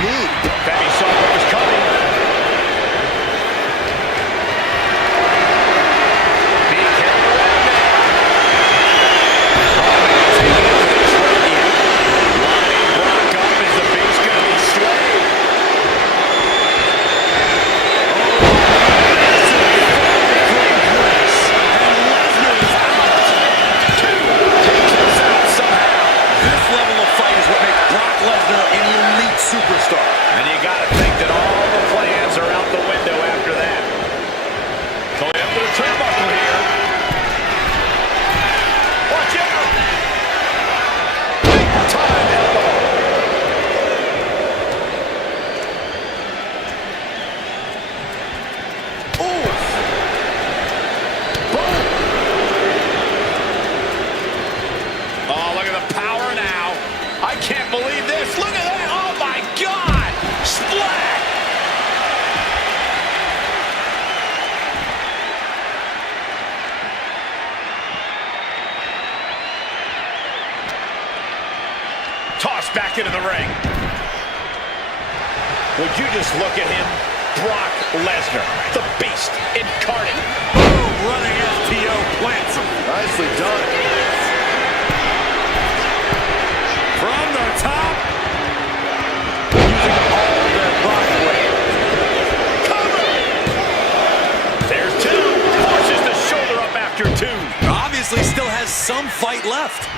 knee. Femi saw what was coming. Be careful out there. Oh, man, taking it to the trachea. Lining Brock up. Is the Beast going to be slayed? Lesnar, an elite superstar. And you got to think that all the plans are out the window after that. Going up to the turnbuckle here. Watch out! Big time elbow. Oof! Boom! Oh, look at the power now. I can't believe this. Look at that. Oh, my God. Splat. Tossed back into the ring. Would you just look at him? Brock Lesnar, the Beast incarnate. Boom, running FTO plants him. Nicely done. From the top. Using all their body weight. Cover! There's two. Pushes the shoulder up after two. Obviously still has some fight left.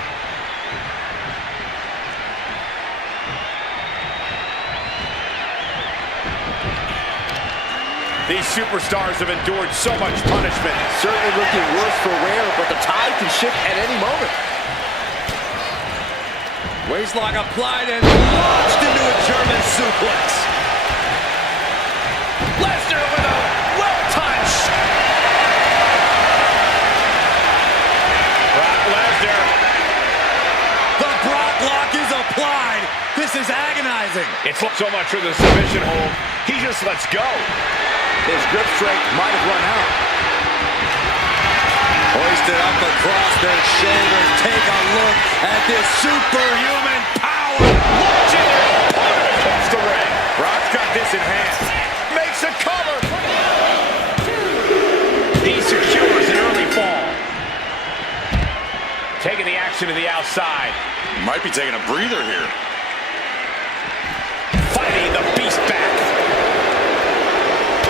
These superstars have endured so much punishment. Certainly looking worse for wear, but the tide can shift at any moment. Waistlock applied and launched into a German suplex. Lesnar with a well-timed shot. Brock Lesnar. The Brock lock is applied. This is agonizing. It's so much for the submission hold. He just lets go. His grip strength might have run out. Hoisted up across their shoulders. Take a look at this superhuman power. Launching their opponent across the ring. Brock's got this in hand. Makes a cover. He secures an early fall. Taking the action to the outside. Might be taking a breather here. Fighting the Beast back.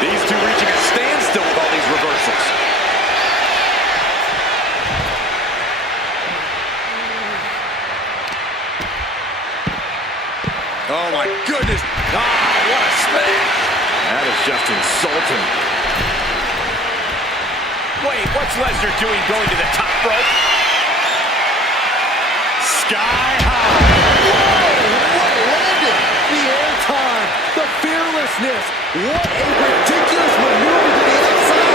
These two reaching a standstill with all these reversals. Oh my goodness. Ah, what a smash. That is just insulting. Wait, what's Lesnar doing going to the top rope? Sky high. Whoa, what a landing. The air time, the fearlessness. What a ridiculous maneuver to the outside.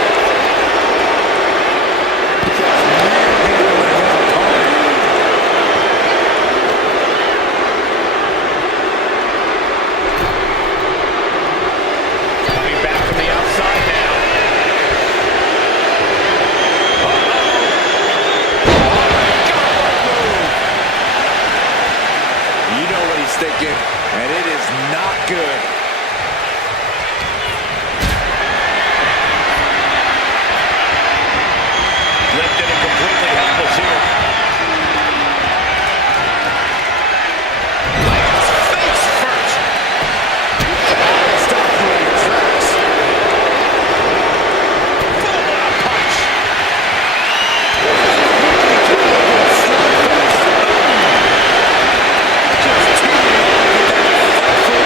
Coming back from the outside now. You know what he's thinking, and it is not good. Lifted and completely helpless here. Lands face first. Stop him in his tracks. Boom, what a punch. Just teeing off with that fight for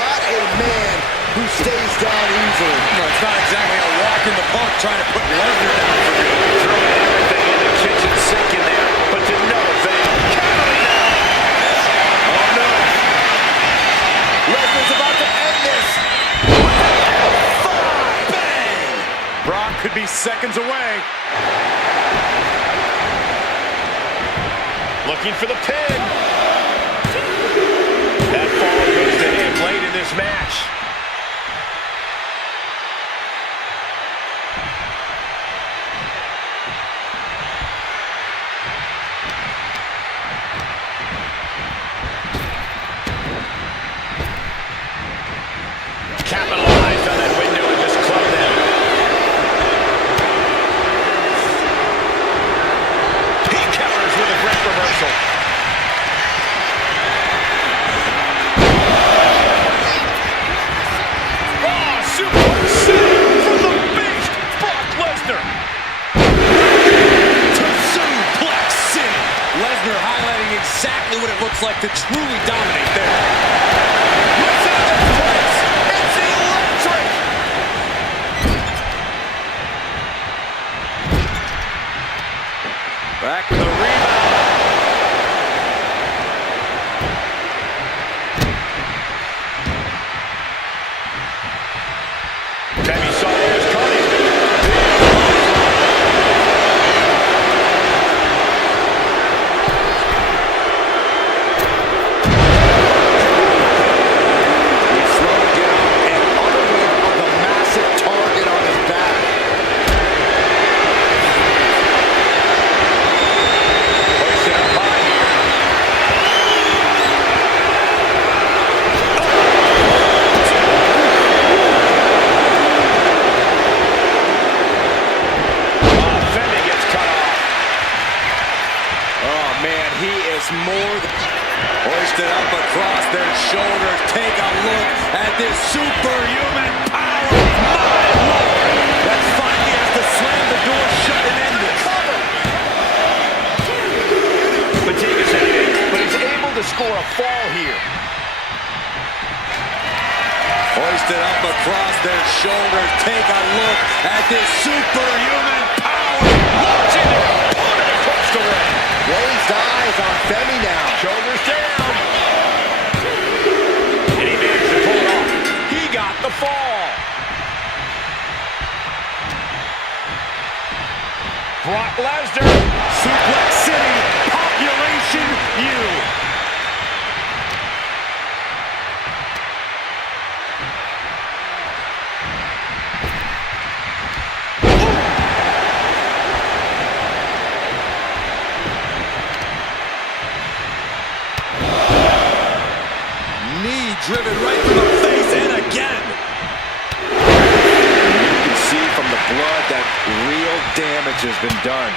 not a man who stays down easily. Well, it's not exactly a walk in the park trying to put Lesnar down for good. Throwing everything in the kitchen sink in there, but to no avail. Countering now. Oh, no. Lesnar's about to end this. Bang! Brock could be seconds away. Looking for the pin. That fall goes to him late in this match. Capitalized on that window and just clubbed them. He counters with a great reversal. Oh, suplex from the beast, Brock Lesnar. To suplex City. Lesnar highlighting exactly what it looks like to truly dominate there. Listen to this place. It's electric. Back with a rebound. Femi saw what was coming. He slowed down and unaware of the massive target on his back. Hoisted up high here. Femi gets cut off. Oh, man, he is more than... Hoisted up across their shoulders. Take a look at this superhuman power. My Lord! That finally has to slam the door shut and end this. Fatigue is setting in, but he's able to score a fall here. Hoisted up across their shoulders. Take a look at this superhuman power. Launching their opponent across the ring. Raised eyes on Femi now. Shoulders down. And he managed to pull it off. He got the fall. Brock Lesnar. Suplex City. Population U. Knee driven right through the face and again. You can see from the blood that real damage has been done.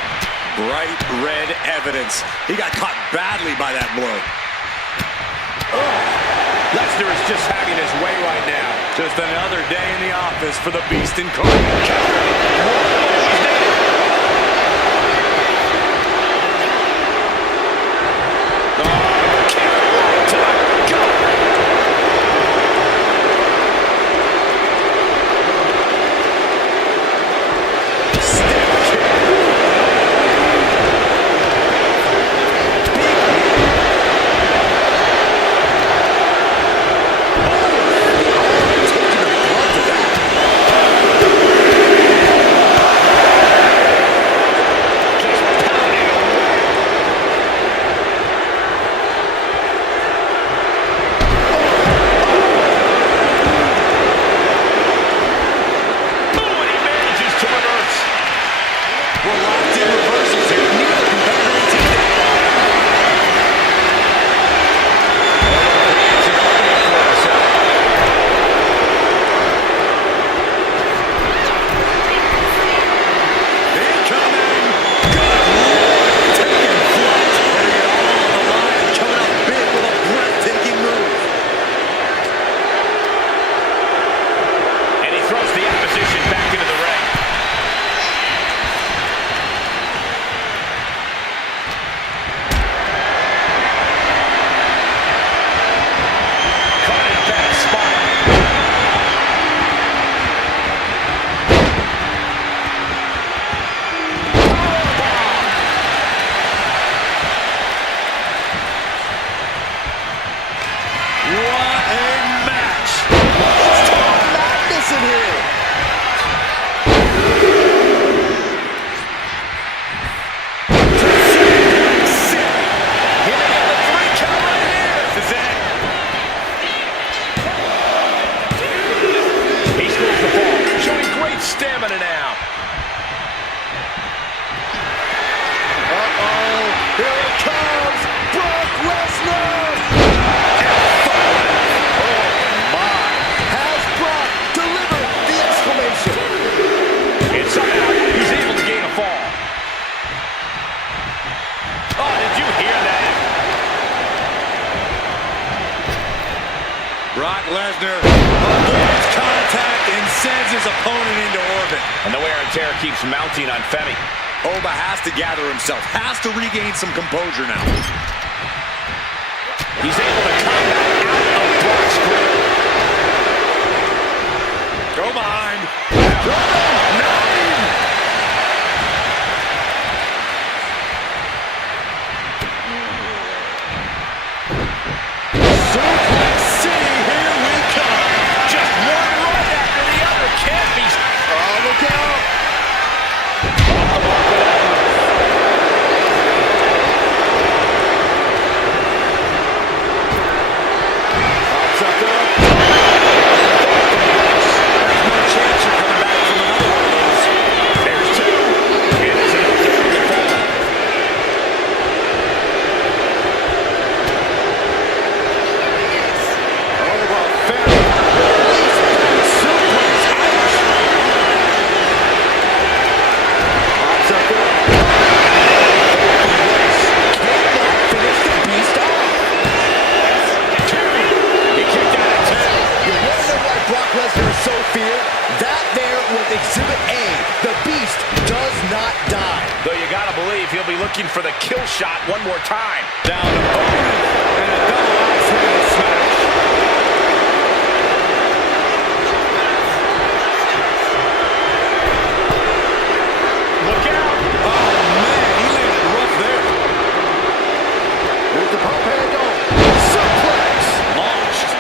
Bright red evidence. He got caught badly by that blow. Lesnar is just having his way right now. Just another day in the office for the Beast incarnate. stamina now. Uh-oh, here it comes, Brock Lesnar! Oh my, has Brock delivered the exclamation? And somehow he's able to gain a fall. Oh, did you hear that? Brock Lesnar avoids contact and sends his opponent into orbit. And the wear and tear keeps mounting on Femi. Oba has to gather himself, has to regain some composure now. He's able to combat out of Brock's grip. Go behind. Suplex City, here we come! Just one right after the other. Can't be. Oh, look out! Lesnar is so feared, that there was Exhibit A. The Beast does not die. Though you gotta believe he'll be looking for the kill shot one more time. Down to boom, and a double axe handle smash. Look out! Oh man, he landed rough there. With the pump handle, suplex! Launched.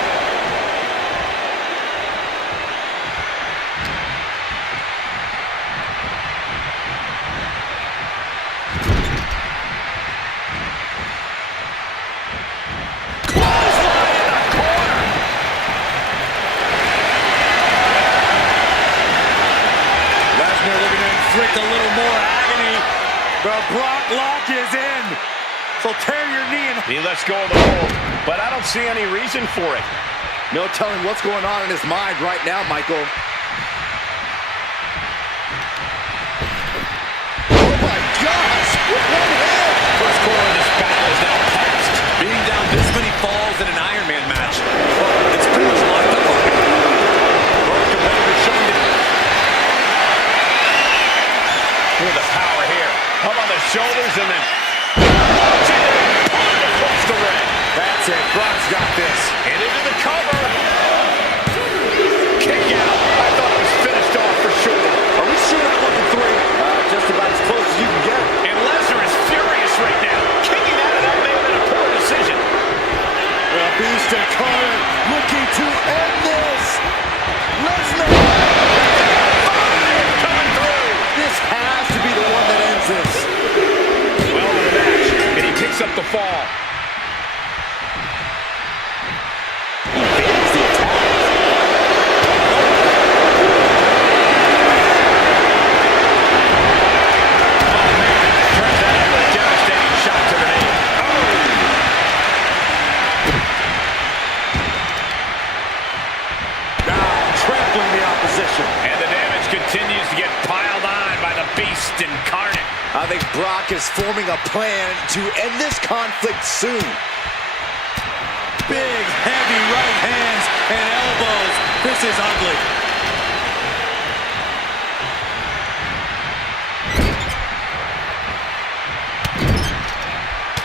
Inflict a little more agony. The Brock lock is in. So tear your knee and He lets go of the hold, but I don't see any reason for it. No telling what's going on in his mind right now, Michael. Oh my gosh! With one hand! First quarter of this battle is now past. being down this many falls in an Iron Man match. Well, it's pretty much locked up already. Both competitors showing it. Look at the power here. Up on the shoulders and then launching it across the ring. That's it. Brock's got this. And into the cover. Kick out. I thought it was finished off for sure. Are we sure that wasn't three? Just about as close as you can get. And Lesnar is furious right now. Kicking out of that may have been a poor decision. The Beast incarnate looking to end this. Lesnar! Coming through. This has to be the one that ends this. Well in the match, and he picks up the fall. Evades the attack. Oh man, turns that into a devastating shot to the knee. Trampling the opposition. And the damage continues to get piled on by the Beast incarnate. I think Brock is forming a plan to end this conflict soon. Big, heavy right hands and elbows. This is ugly.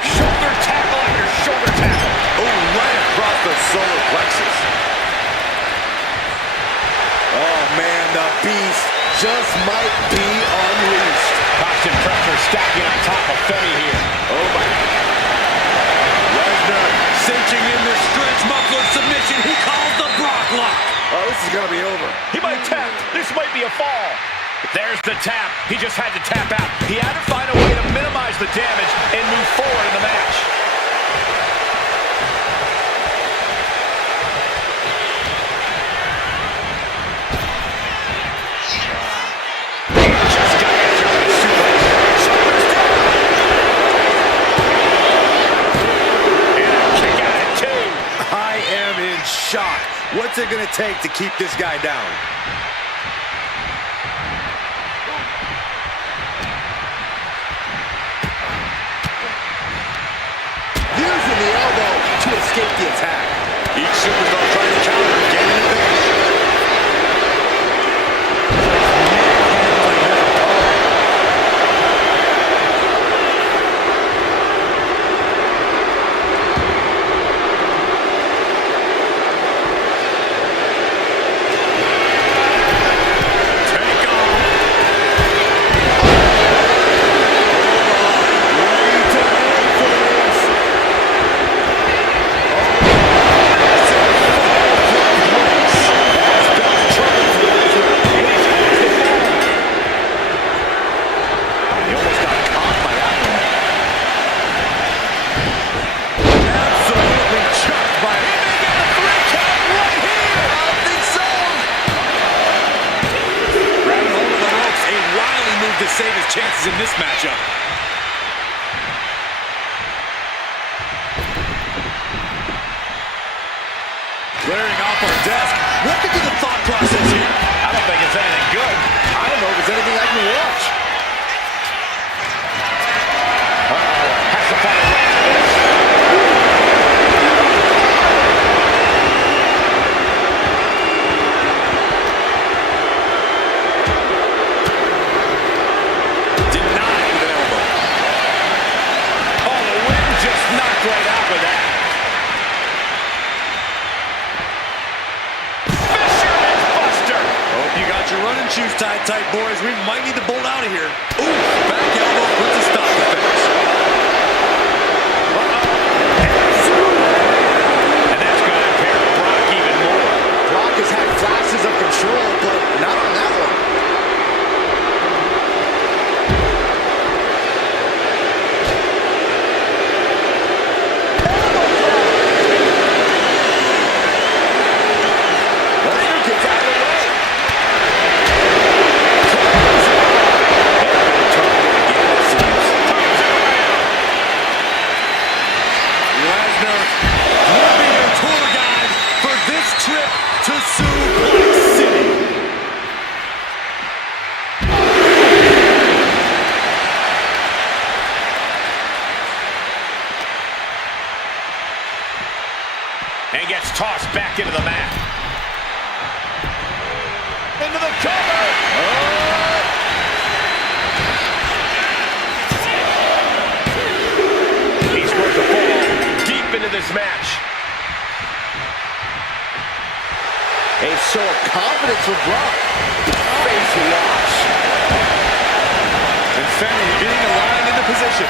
Shoulder tackle after shoulder tackle. Oh, right across the solar plexus. Oh man, the Beast just might be unleashed. Constant pressure stacking on top of Femi here. Oh my. Lesnar Cinching in the stretch muffler submission. He calls the Brock lock. Oh, this is gonna be over. He might tap. This might be a fall. There's the tap. He just had to tap out. He had to find a way to minimize the damage and move forward in the match. What's it going to take to keep this guy down? Using the elbow to escape the attack. Each superstar trying to counter and gain an advantage. To save his chances in this matchup. Glaring off our desk. What could be the thought process here? I don't think it's anything good. I don't know if it's anything I can watch. Has to find a way out of this. Right out with that. Fisherman's Buster. Hope you got your running shoes tied tight, boys. We might need to bolt out of here. Ooh, back elbow puts a stop to finish. And that's going to impair Brock even more. Brock has had flashes of control, but not on that one. And gets tossed back into the mat. Into the cover. He's going to fall deep into this match. A show of confidence from Brock. Face wash. And Femi being aligned into position.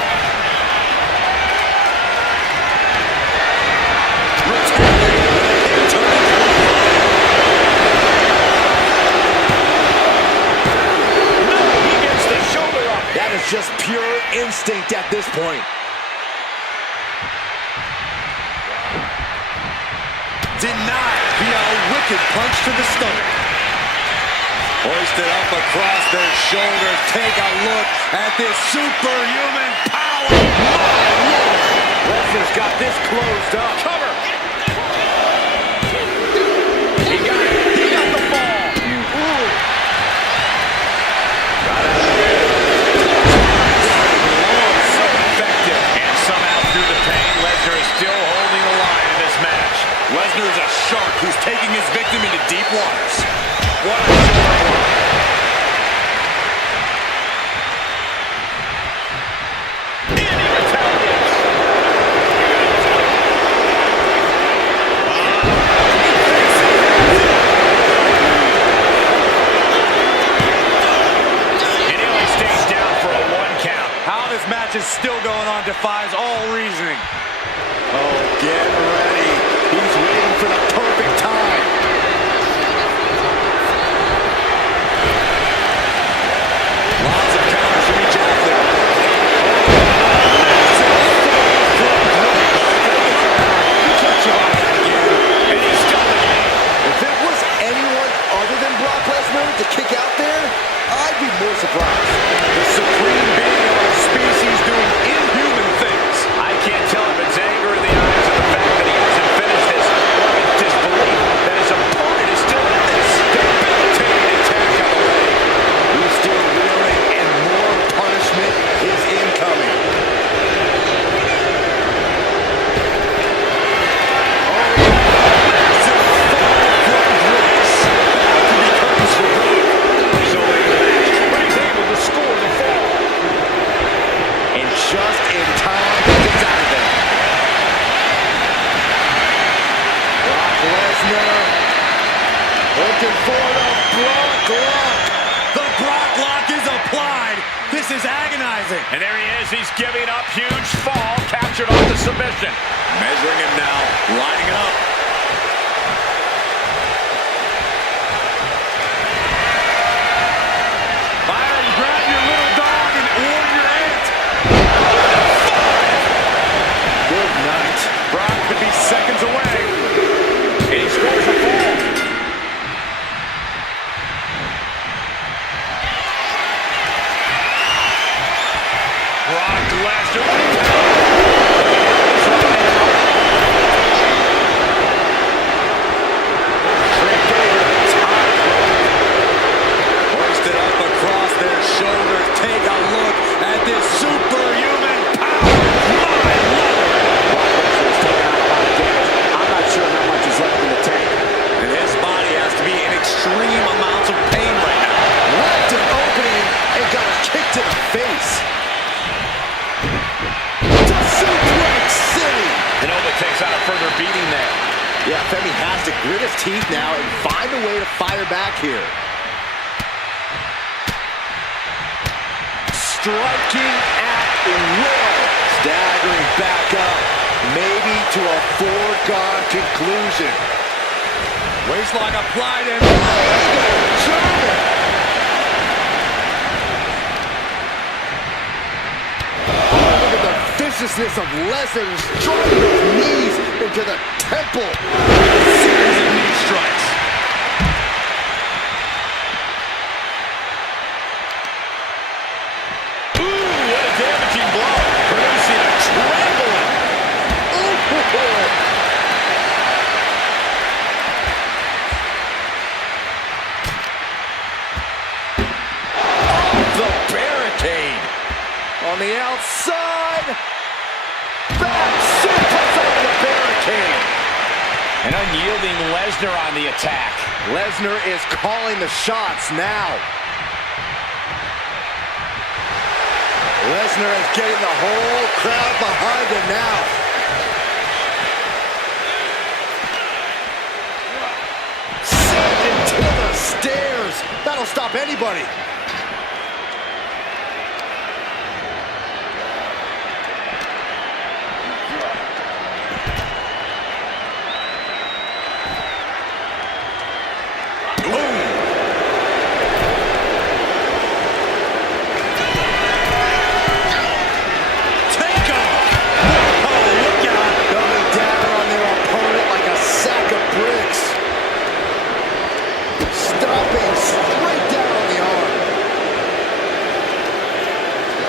That is just pure instinct at this point. Denied via a wicked punch to the stomach. Hoisted up across their shoulders. Take a look at this superhuman power. My Lord. Lesnar's got this closed up. Cover. He got it. He got the fall. Ooh. Got it. So effective. And somehow through the pain, Lesnar is still holding the line in this match. Lesnar is a shark who's taking his victim into deep waters. What a shoulder blow. And he retaliates. And he only stays down for a 1 count. How this match is still going on defies all reasoning. Oh, get ready. He's waiting for the perfect time. Lots of counters from each athlete. And he's still in the game. If it was anyone other than Brock Lesnar to kick out there, I'd be more surprised. The supreme being of our species doing inhuman things. I can't tell if it's anger in the eyes of the fact that he hasn't finished this, or if it's disbelief that his opponent looking for the Brock lock. The Brock lock is applied. This is agonizing. And there he is. He's giving up. Huge fall. Captured off the submission. Measuring him now. Lining it up. Byron, grab your little dog and warn your aunt. Good night. Brock could be seconds away. And he scores a fall. Brock Lesnar. Hoisted up across their shoulders. Take a look at this superhuman power. My Lord. Brock Lesnar's taking out a lot of damage. I'm not sure how much is left in the tank. And his body has to be in extreme amounts of pain right now. Left an opening and got a kick to the face. To Suplex City. And Oba takes out a further beating there. Yeah, Femi has to grit his teeth now and find a way to fire back here. Striking at will. Staggering back up. Maybe to a foregone conclusion. Waistlock applied and German. Oh, look at the viciousness of Lesnar driving his knees into the temple. series of knee strikes. Ooh, what a damaging blow. Producing a trembling. The barricade. On the outside. Back suplex over the barricade. An unyielding Lesnar on the attack. Lesnar is calling the shots now. Lesnar is getting the whole crowd behind him now. Sent into the stairs. That'll stop anybody.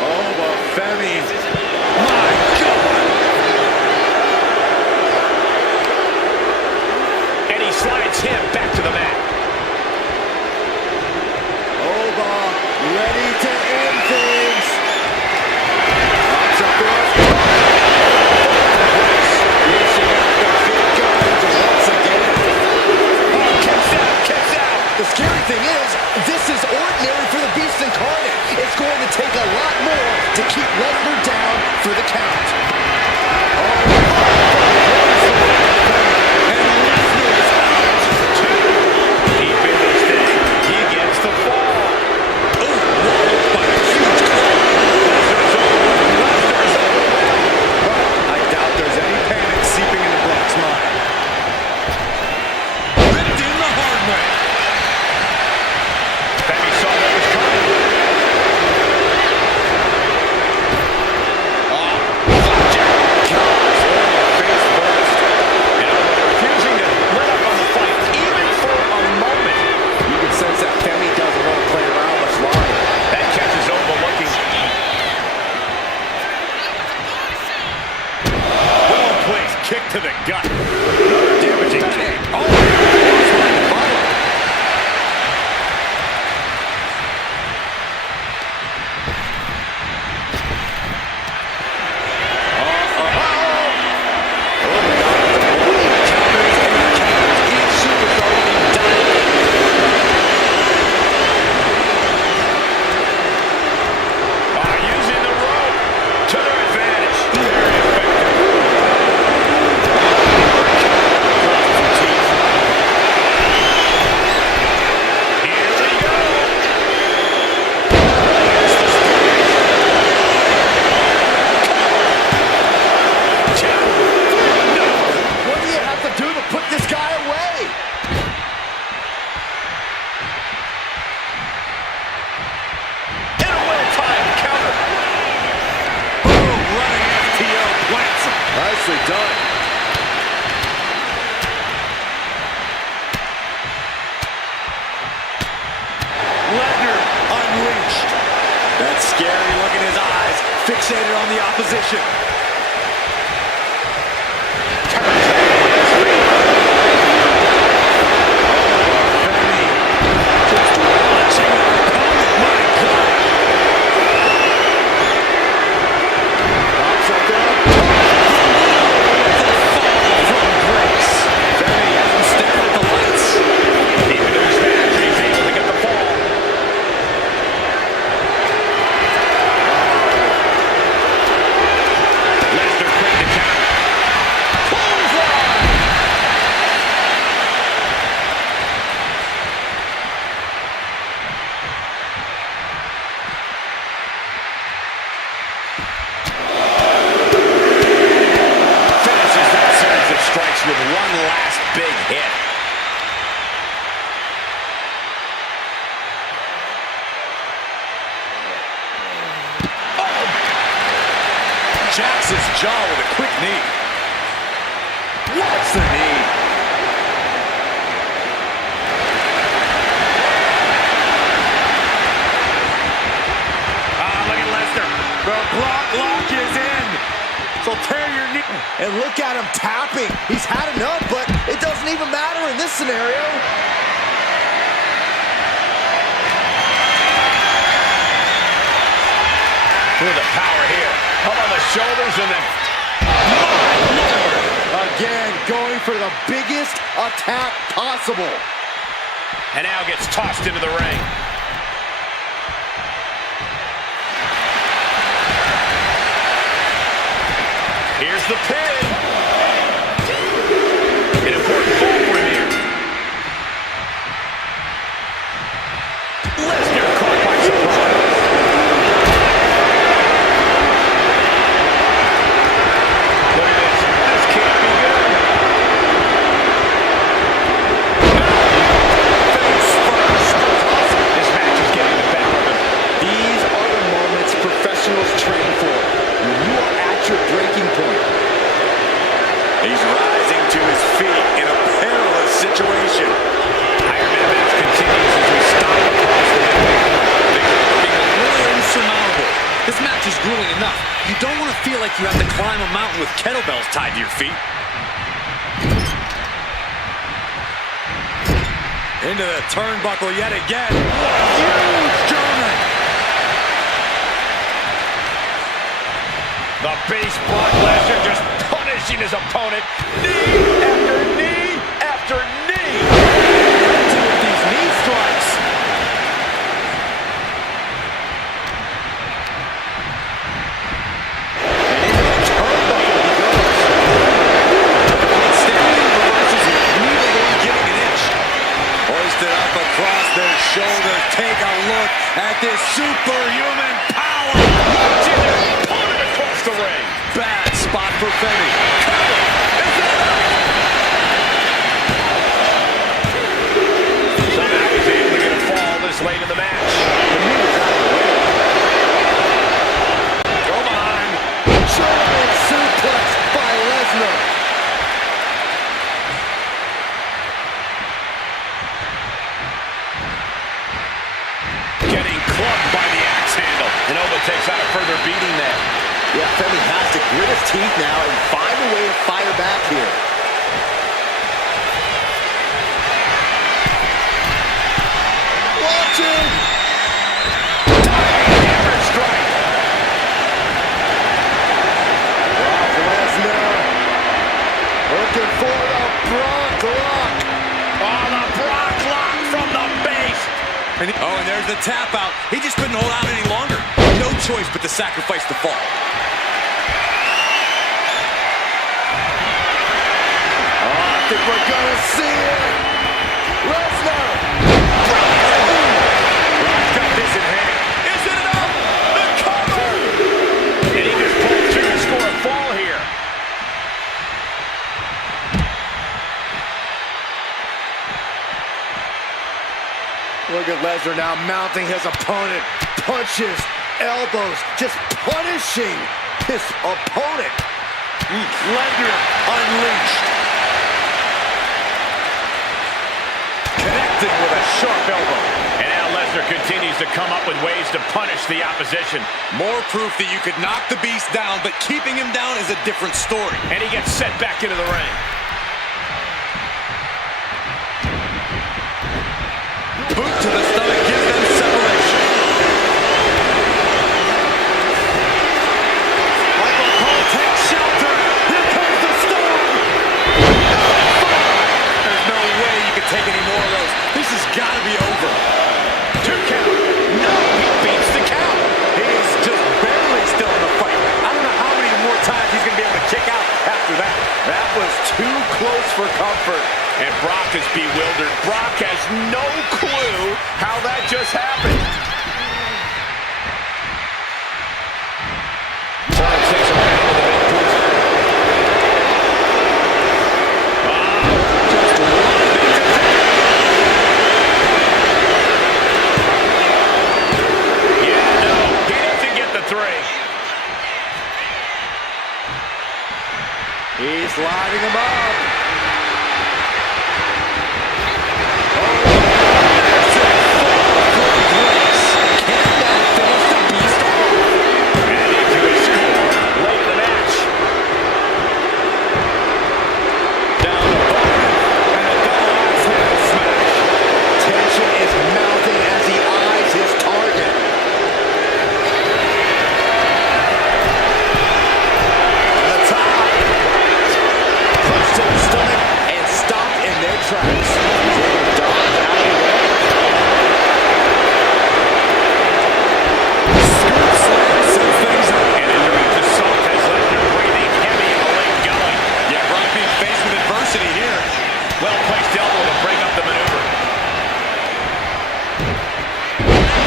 Oba Femi. My God. And he slides him back to the mat. Oba ready to end things. Pops up the reaching out the big guns once again. Oh, kicks out. The scary thing is, this is ordinary for the Beast Incarnate. It's going to take a lot more to keep Lesnar down for the count. And Lesnar is out. He finished it. He gets the fall. Ooh, walloped by a huge club. Lesnar's over. Lesnar's overwhelmed. I doubt there's any panic seeping into Brock's mind. Ripped in the hard way. Femi saw what was coming. Oh, flapjack. Gosh, nicely done. Lesnar unleashed. That scary look in his eyes, fixated on the opposition. Turns it on his feet. Femi just launching the opponent. My God. Pops up there. The fall from grace. Femi has him staring at the lights. Even in his match, he's able to get the fall. Lesnar quick to counter. Clothesline! Finishes that series of strikes with one last big hit. Jacks his jaw with a quick knee. What's the knee? Look at Lesnar. The block lock is in. So tear your knee. And look at him tapping. He's had enough, but it doesn't even matter in this scenario. With the power here. Up on the shoulders and then... Again, going for the biggest attack possible. And now gets tossed into the ring. Here's the pin. An important fall for him here. Lesnar caught by surprise. Look at this. This can't be good. Face first. This match is getting the better of him. These are the moments professionals train for. When you are at your breaking point. He's rising to his feet in a perilous situation. Iron Man match continues as we stop across the midway point. Things are looking a little insurmountable. This match is grueling enough. You don't want to feel like you have to climb a mountain with kettlebells tied to your feet. Into the turnbuckle yet again. Huge German. The base Brock Lesnar just punishing his opponent. Knee after knee after knee. Two of these knee strikes. And into the turnbuckle he goes. Standing reverses here. Neither one giving an inch. Hoisted up across their shoulders. Take a look at this superhuman power. Launching their opponent across the ring. Bad spot for Femi. Somehow he's able to get a fall this late in the match. The knee is out of the way. Go behind. Giant suplex by Lesnar. Getting clubbed by the axe handle. And Oba takes out a further beating there. Yeah, Femi has to grit his teeth now and find a way to fire back here. Watching! Hammer strike. Brock Lesnar looking for the Brock lock. Oh, the Brock lock from the base. And there's the tap out. He just couldn't hold out any longer. No choice but to sacrifice the fall. I think we're gonna see it. Lesnar. Brock's got this in hand. Is it enough? The cover. And he just pulled through to score a fall here. Look at Lesnar now mounting his opponent. Punches, elbows, just punishing his opponent. Lesnar unleashed. Connecting with a sharp elbow. And now Lesnar continues to come up with ways to punish the opposition. More proof that you could knock the beast down, but keeping him down is a different story. And he gets set back into the ring. Boot to the stomach gives them separation. Michael Cole takes shelter. Here comes the storm. There's no way you can take any more of those. This has got to be over. 2 count. No, he beats the count. He is just barely still in the fight. I don't know how many more times he's going to be able to kick out after that. That was too close for comfort. And Brock is bewildered. Brock has no clue how that just happened. Turner takes him down with a big boot. Just one big attack. Yeah, no, he doesn't get the 3. He's lining him up. Well-placed elbow to break up the maneuver.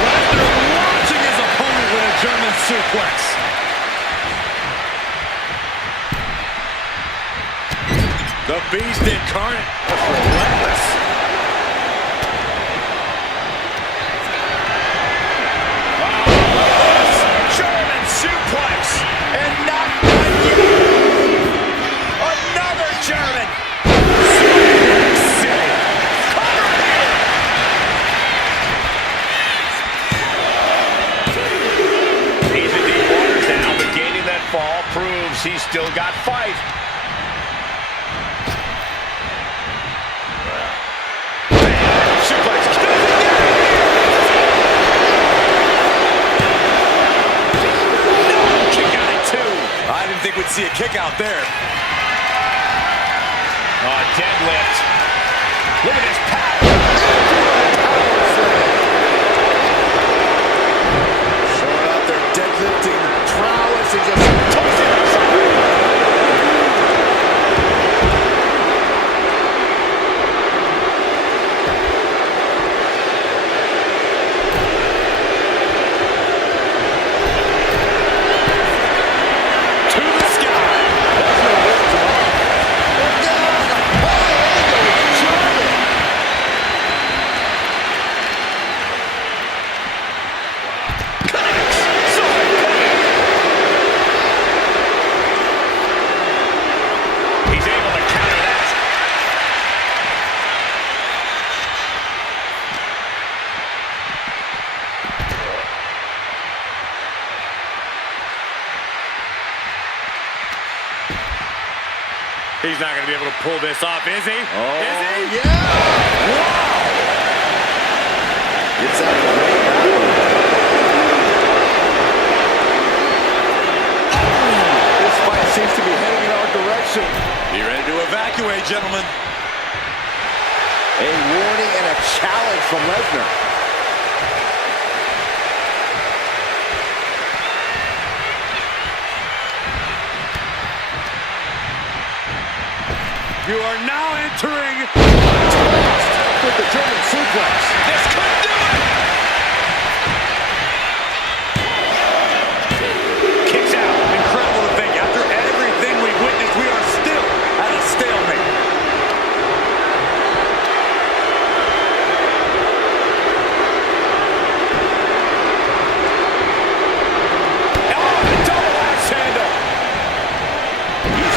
Lesnar launching his opponent with a German suplex. The Beast incarnate was relentless. German suplex. And not one yet. Another German. Fall proves he's still got fight. Suplex. No, kick out at 2. I didn't think we'd see a kick out there. Oh, deadlift. Look at this power. Showing out their deadlifting prowess and just tossing it. To the sky. He's not going to be able to pull this off, is he? Oh, Is he? yeah! Wow! Gets out of the way. This fight seems to be heading in our direction. Be ready to evacuate, gentlemen. A warning and a challenge from Lesnar. You are now entering With the German suplex. This could do it! Kicks out. incredible to think. After everything we've witnessed, we are still at a stalemate. Oh, the double axe handle. He's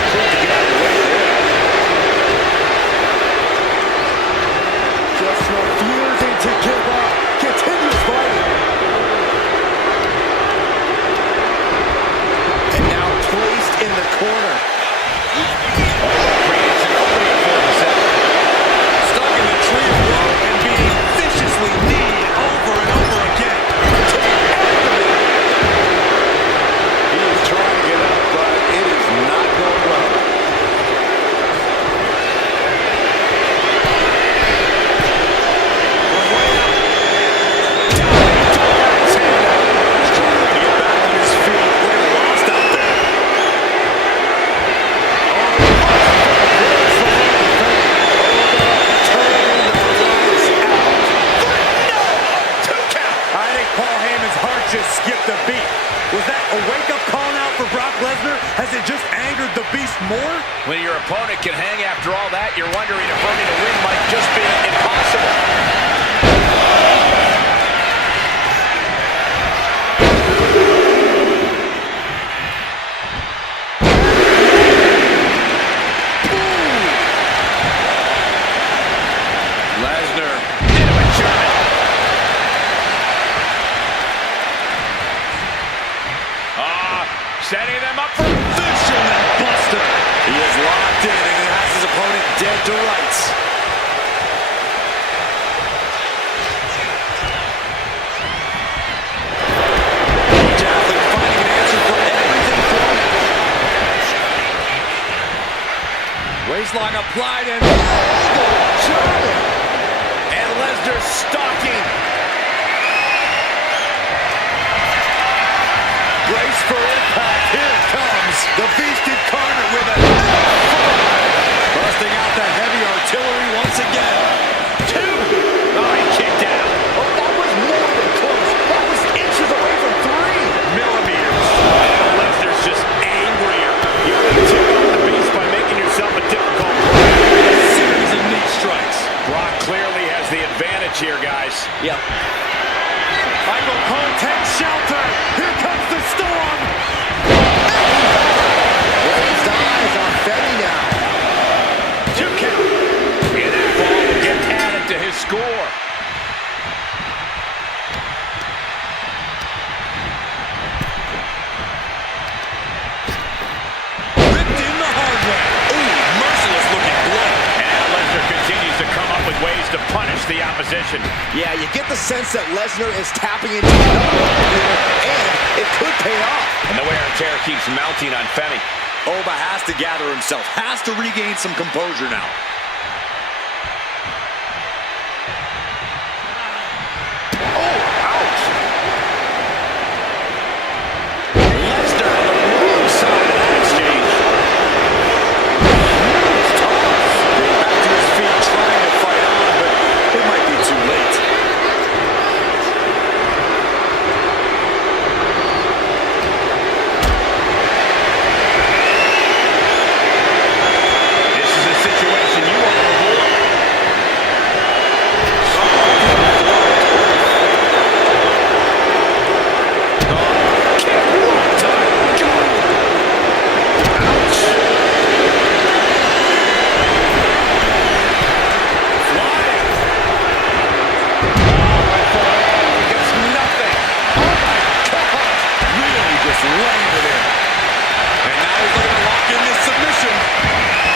just skipped a beat. Was that a wake-up call now for Brock Lesnar? Has it just angered the Beast more? When your opponent can hang after all that, you're wondering if earning a win might just be impossible. Lesnar into a German. Setting them up for Fisherman Buster. He is locked in, and he has his opponent dead to rights. Each athlete finding an answer for everything thrown at him. Waistlock applied and German. And Lesnar stalking. Brace for impact. Here it comes. The Beast incarnate with a busting out the heavy artillery once again. Two. Oh, he kicked out. Oh, that was more than close. That was inches away from 3 Millimeters. Lesnar's just angrier. You only took out the Beast by making yourself a difficult player. a series of knee strikes. Brock clearly has the advantage here, guys. Yep. Michael Cole takes shelter. Here comes the storm. Raised eyes on Femi now. 2 count. And that ball will get added to his score. Ripped in the hard way. Ooh, merciless looking blow. And Lesnar continues to come up with ways to punish the opposition. Yeah, you get the sense that Lesnar is tapping into another weapon here, and it could pay off. And the wear and tear keeps mounting on Femi. Oba has to gather himself, has to regain some composure now. Lesnar on the wrong side of that exchange. Back to his feet, trying to fight on, but it might be too late. This is a situation you want to avoid. Kick, one time, go! Ouch! Flying! Right forearm, he gets nothing. Oh my God! Really just landed it. And now he's looking to lock in this submission.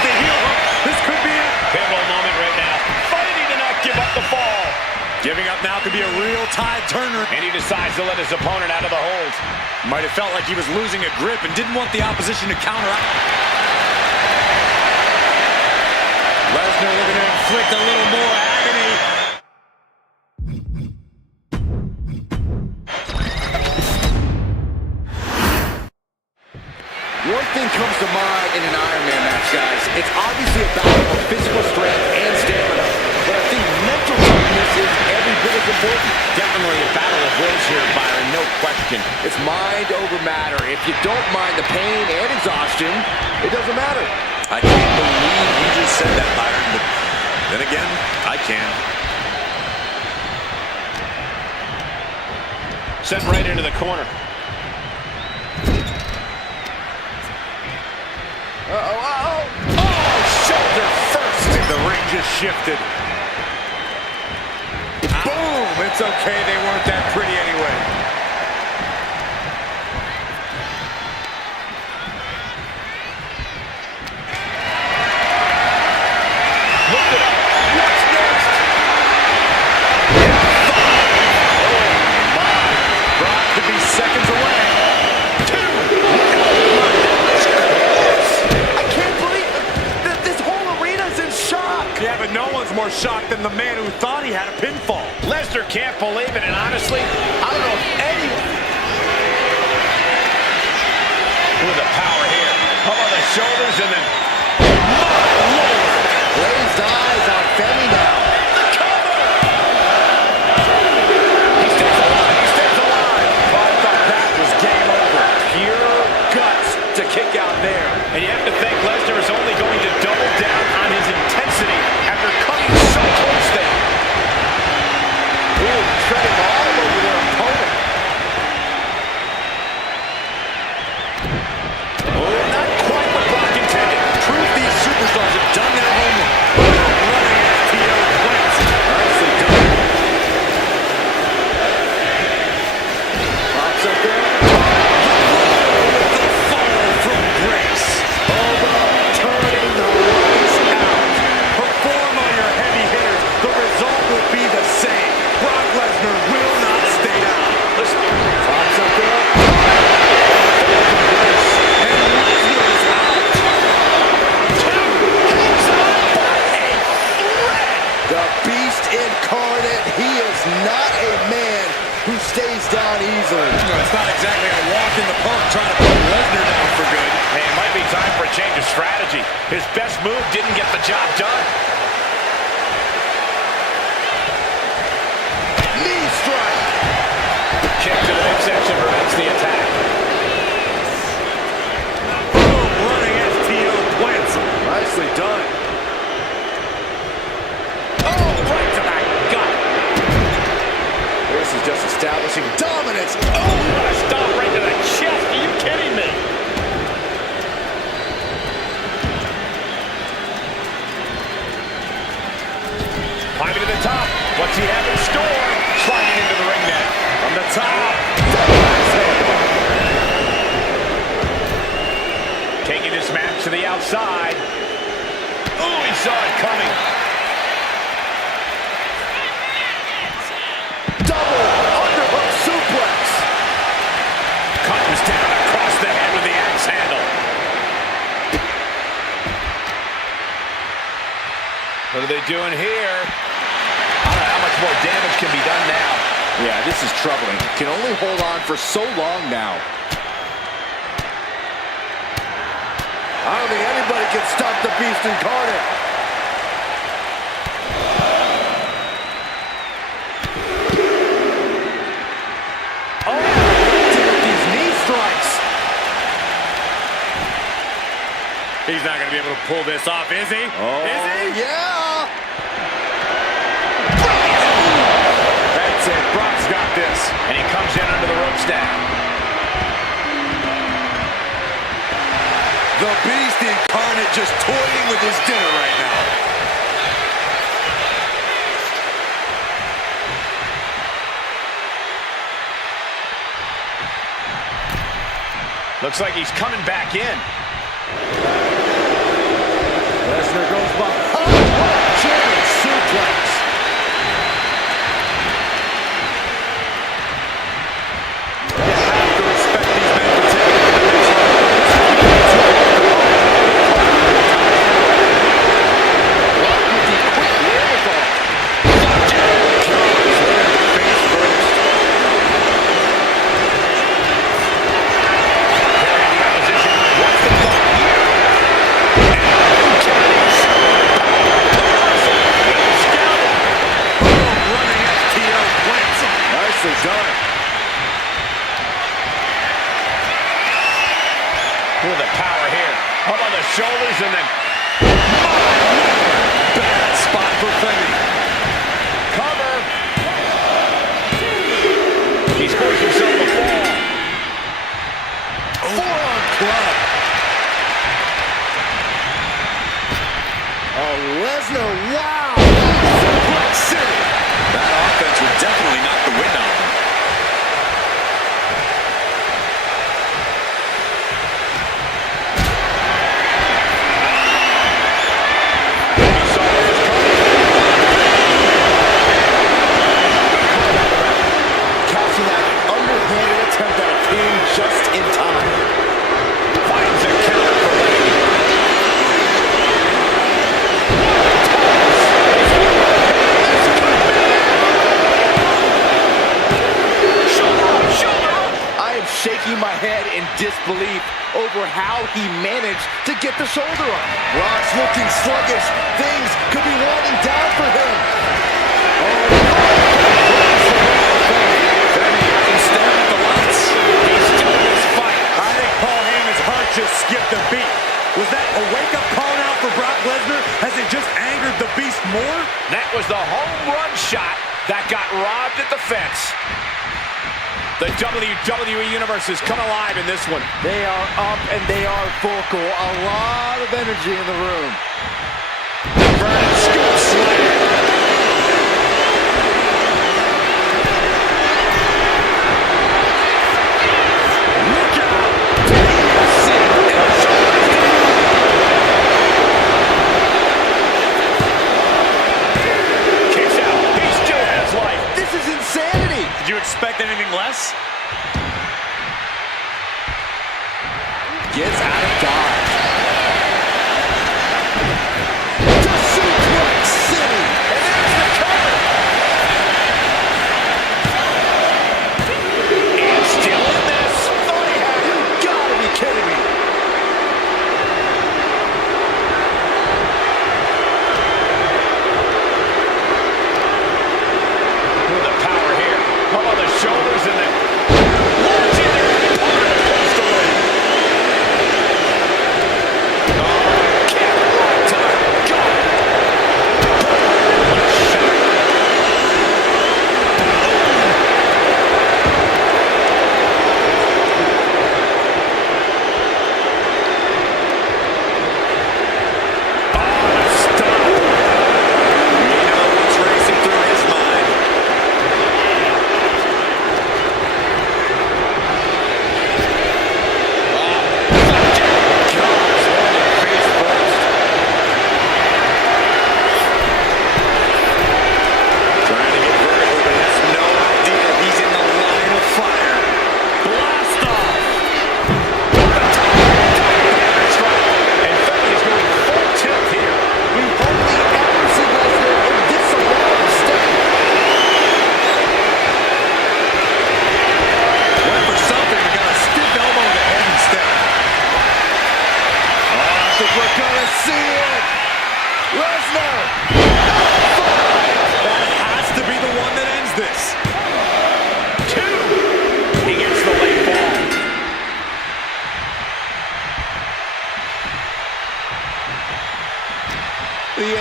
The heel hook. This could be it. Pivotal moment right now. Fighting to not give up the fall. Giving up now could be a real tide turner. And he decides to let his opponent out of the hold. Might have felt like he was losing a grip and didn't want the opposition to counter out. Lesnar looking to inflict a little more agony. One thing comes to mind in an Iron Man match, guys. It's obviously a battle of physical strength and stamina, but I think mental toughness is every bit as important. Definitely a battle of wills here, Byron, no question. It's mind over matter. If you don't mind the pain and exhaustion, it doesn't matter. I can't believe you just said that, Byron, but then again, I can. Sent right into the corner. Shoulder first. The ring just shifted. Boom! It's okay, they weren't that pretty anyway. Looked it up. What's next? Brock could be seconds away. I can't believe that this whole arena's in shock. Yeah, but no one's more shocked than the man who thought he had a pinfall. Lesnar can't believe it, and honestly, I don't know if anyone... With the power here. Up on the shoulders and then... My Lord! Raised eyes on Femi now. The cover! He stays alive, he stays alive. stays down easily. It's not exactly a walk in the park trying to put Lesnar down for good. Hey, it might be time for a change of strategy. His best move didn't get the job done. Knee strike. Kick to the midsection prevents the attack. Boom, running STO plants him. Nicely done. Oh, right to the gut. This is just establishing dominance. Oh, what a stop right to the chest. Are you kidding me? Climbing to the top. What's he have in store? Sliding into the ring net. From the top. Taking this match to the outside. Oh, he saw it coming. Double underhook suplex. Comes down across the head with the axe handle. What are they doing here? I don't know how much more damage can be done now. Yeah, this is troubling. Can only hold on for so long now. I don't think anybody can stop the Beast Incarnate. Oh, with these knee strikes. He's not going to be able to pull this off, is he? Oh, is he? yeah. That's it. Brock's got this. And he comes in under the ropes now. The Beast Incarnate just toying with his dinner right now. Looks like he's coming back in. Lesnar goes behind. German suplex. You have to respect these men for taking it to the next level. Rock with the quick wherewithal. Face first. Carrying the opposition. What's the thought here? Running STO plants him. Nicely done. Look at the power here. Up on the shoulders and then Bad spot for Femi. cover. He's forced himself to fall. Forearm club. Oh, Lesnar, wow. Suplex City. That offense would definitely knock the wind out of him. He saw what was coming. Catching that underhanded attempt that came just in time. Finds a counter for Femi. I am shaking my head in disbelief over how he managed to get the shoulder up. Rock's looking sluggish. Things could be winding down for him. Femi hasn't stared at the lights. He's still in this fight. I think Paul Heyman's heart just skipped a beat. Was that a wake-up call now for Brock Lesnar? Has it just angered the Beast more? That was the home run shot that got robbed at the fence. The WWE Universe has come alive in this one. They are up and they are vocal. A lot of energy in the room. Vernon scoop slam. Look out! Kicks out. He still has life. This is insanity. Did you expect anything less? Gets out of dodge. To Suplex City. And there's the cover.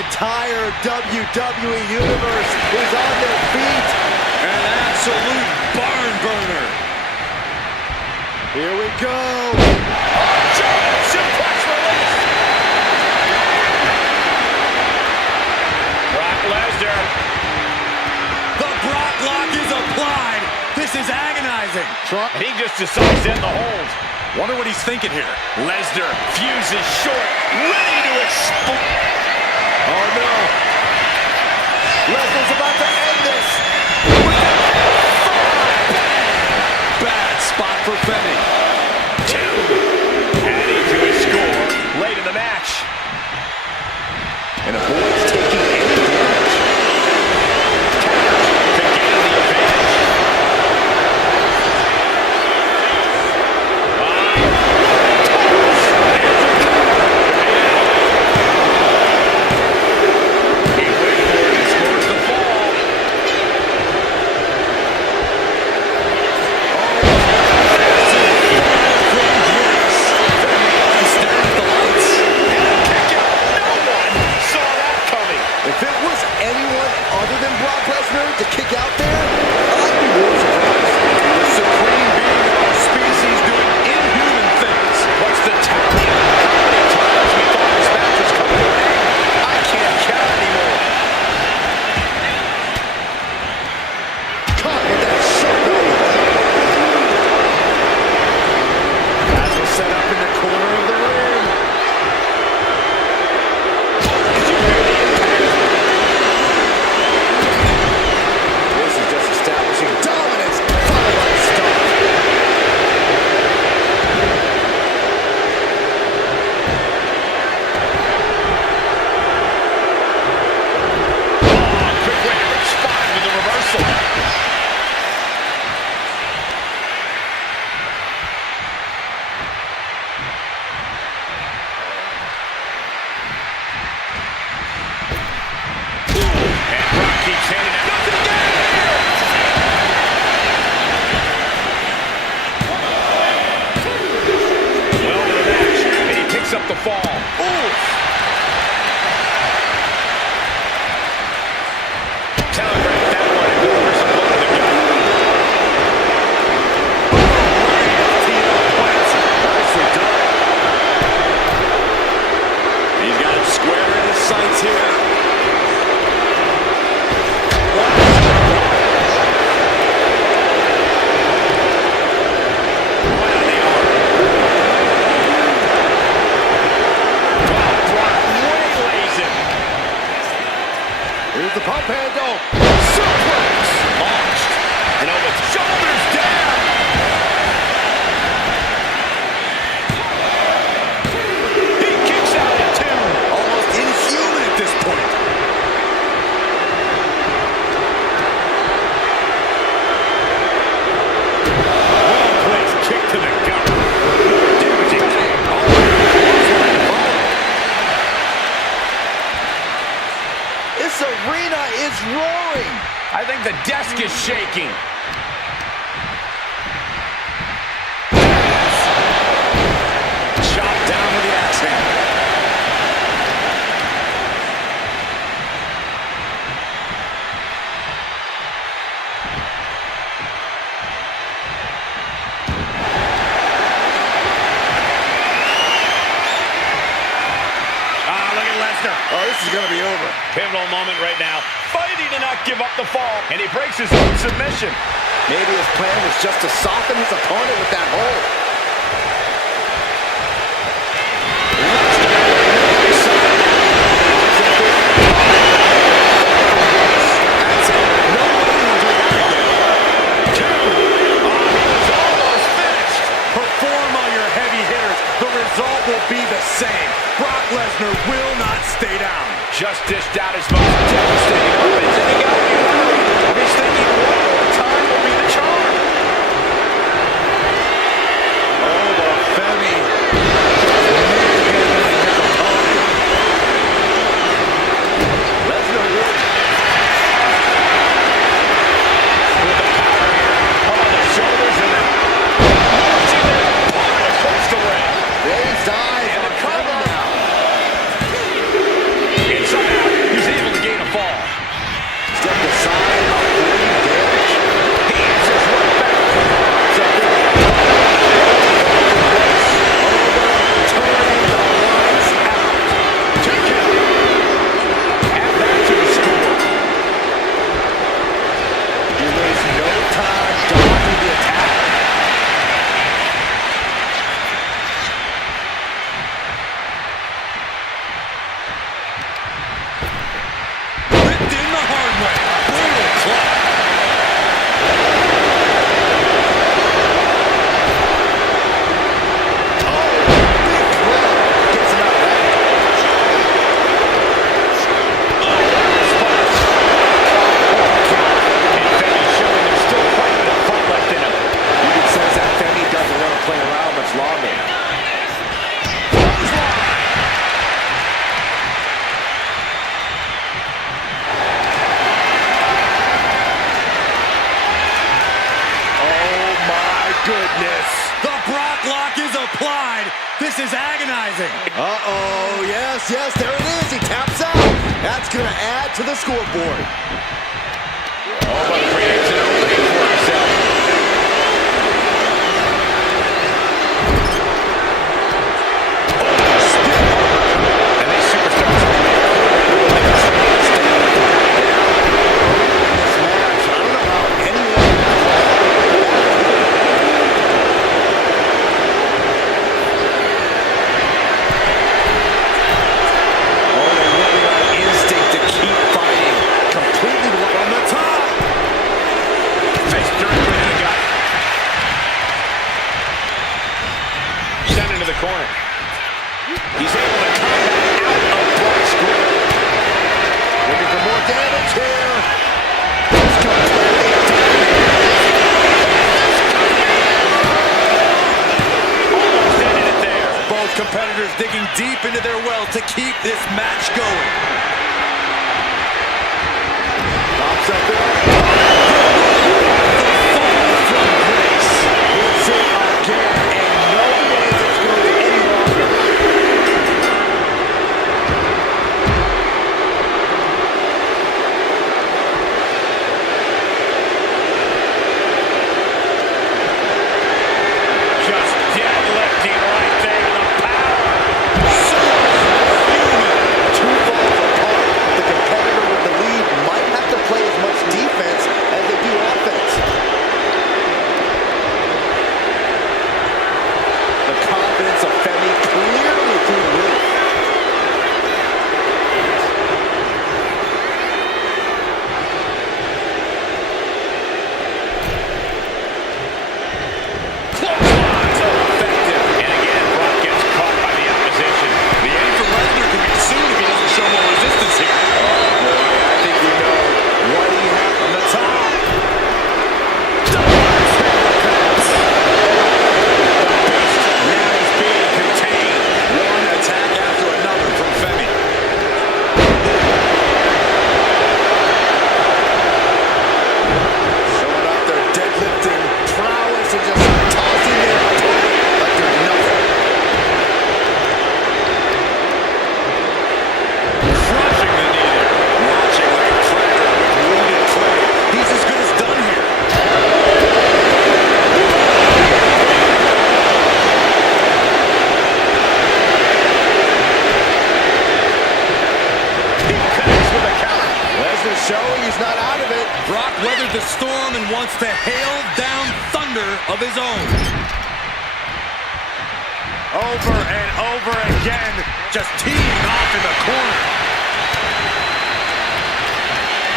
entire WWE Universe is on their feet. An absolute barn burner. Here we go. German suplex release. Brock Lesnar. The Brock lock is applied. This is agonizing. And he just decides to end the hold. Wonder what he's thinking here. Lesnar fuses short, ready to explode. Oh no. Lesnar's about to end this. Bad spot for Femi. 2. Adding to his score late in the match. And avoids taking any damage. To gain the advantage. He waited for it and scores the fall. If it was anyone other than Brock Lesnar to kick out there, I'd be more surprised. The supreme being of our species doing inhuman things. What's the tally of how many times we thought this match was coming to an end? I can't count anymore. Caught with that shoulder. Guys will set up in the corner of the ring. Did you hear the impact? This is just establishing dominance, followed by a stomp. Oh, quick way to respond with the reversal. And Brock keeps handing it. Nothing to get here. Well to the match, and he picks up the fall. Ooh. Telegraphed that one and delivers a blow to the gut. Nicely done. He's got it square in his sights here. Right on the arm. Wow, Brock waylays him. Here's the pump handle. Suplex launched. And over shoulders down. He kicks out at 2. Almost inhuman at this point. Well-placed kick to the gut. More damaging kick. This arena is roaring. I think the desk is shaking. Chopped down with the axe handle. Look at Lesnar. Oh, this is going to be over. Pivotal moment right now. Fighting to not give up the fall. And he breaks his own submission. Maybe his plan was just to soften his opponent with that hold. That's it. Nobody will do that again. 2. Oh, he was almost finished. Perform on your heavy hitters. The result will be the same. Brock Lesnar will not stay down. Just dished out his most devastating offense. And he got to be worried. He's thinking one more time will be the charm. Oba Femi. Lesnar will. With the power here. Up on the shoulders and then launching that opponent across the ring. Raised eyes And on a cover. Femi now. Inside out. goodness. The Brock lock is applied. This is agonizing. Uh-oh, yes, there it is. He taps out. That's going to add to the scoreboard. Oba creates an opening for himself. And these superstars are made they can train and stay on the This match, I don't know how anyone Oh, they really got instinct to keep fighting. Completely from the top. Face directly to the gut. Sent into the corner. He's able to combat out of Brock's grip. looking for more damage here. He's completely Almost ended it there. Both competitors digging deep into their well to keep this match going. Pops up there. It's it again, and no way it's going any longer. Just deadlifting right there. The power. Two falls apart. The competitor with the lead might have to play as much defense as they do offense. The confidence of Femi clearly through the roof. Clotheslines are effective. And again, Brock gets caught by the opposition. The aim for Lesnar could be soon if he doesn't show more resistance here. I think we know what he had from the top. Now he's being contained. One attack after another from Femi. Showing off their deadlifting prowess and just tossing their opponent like there's nothing. Crushing the knee there. Watching like a predator with wounded prey. He's as good as done here. He connects with a counter. Lesnar showing he's not out of it. Brock weathered the storm and wants to hail down thunder of his own. Over and over again, just teeing off in the corner.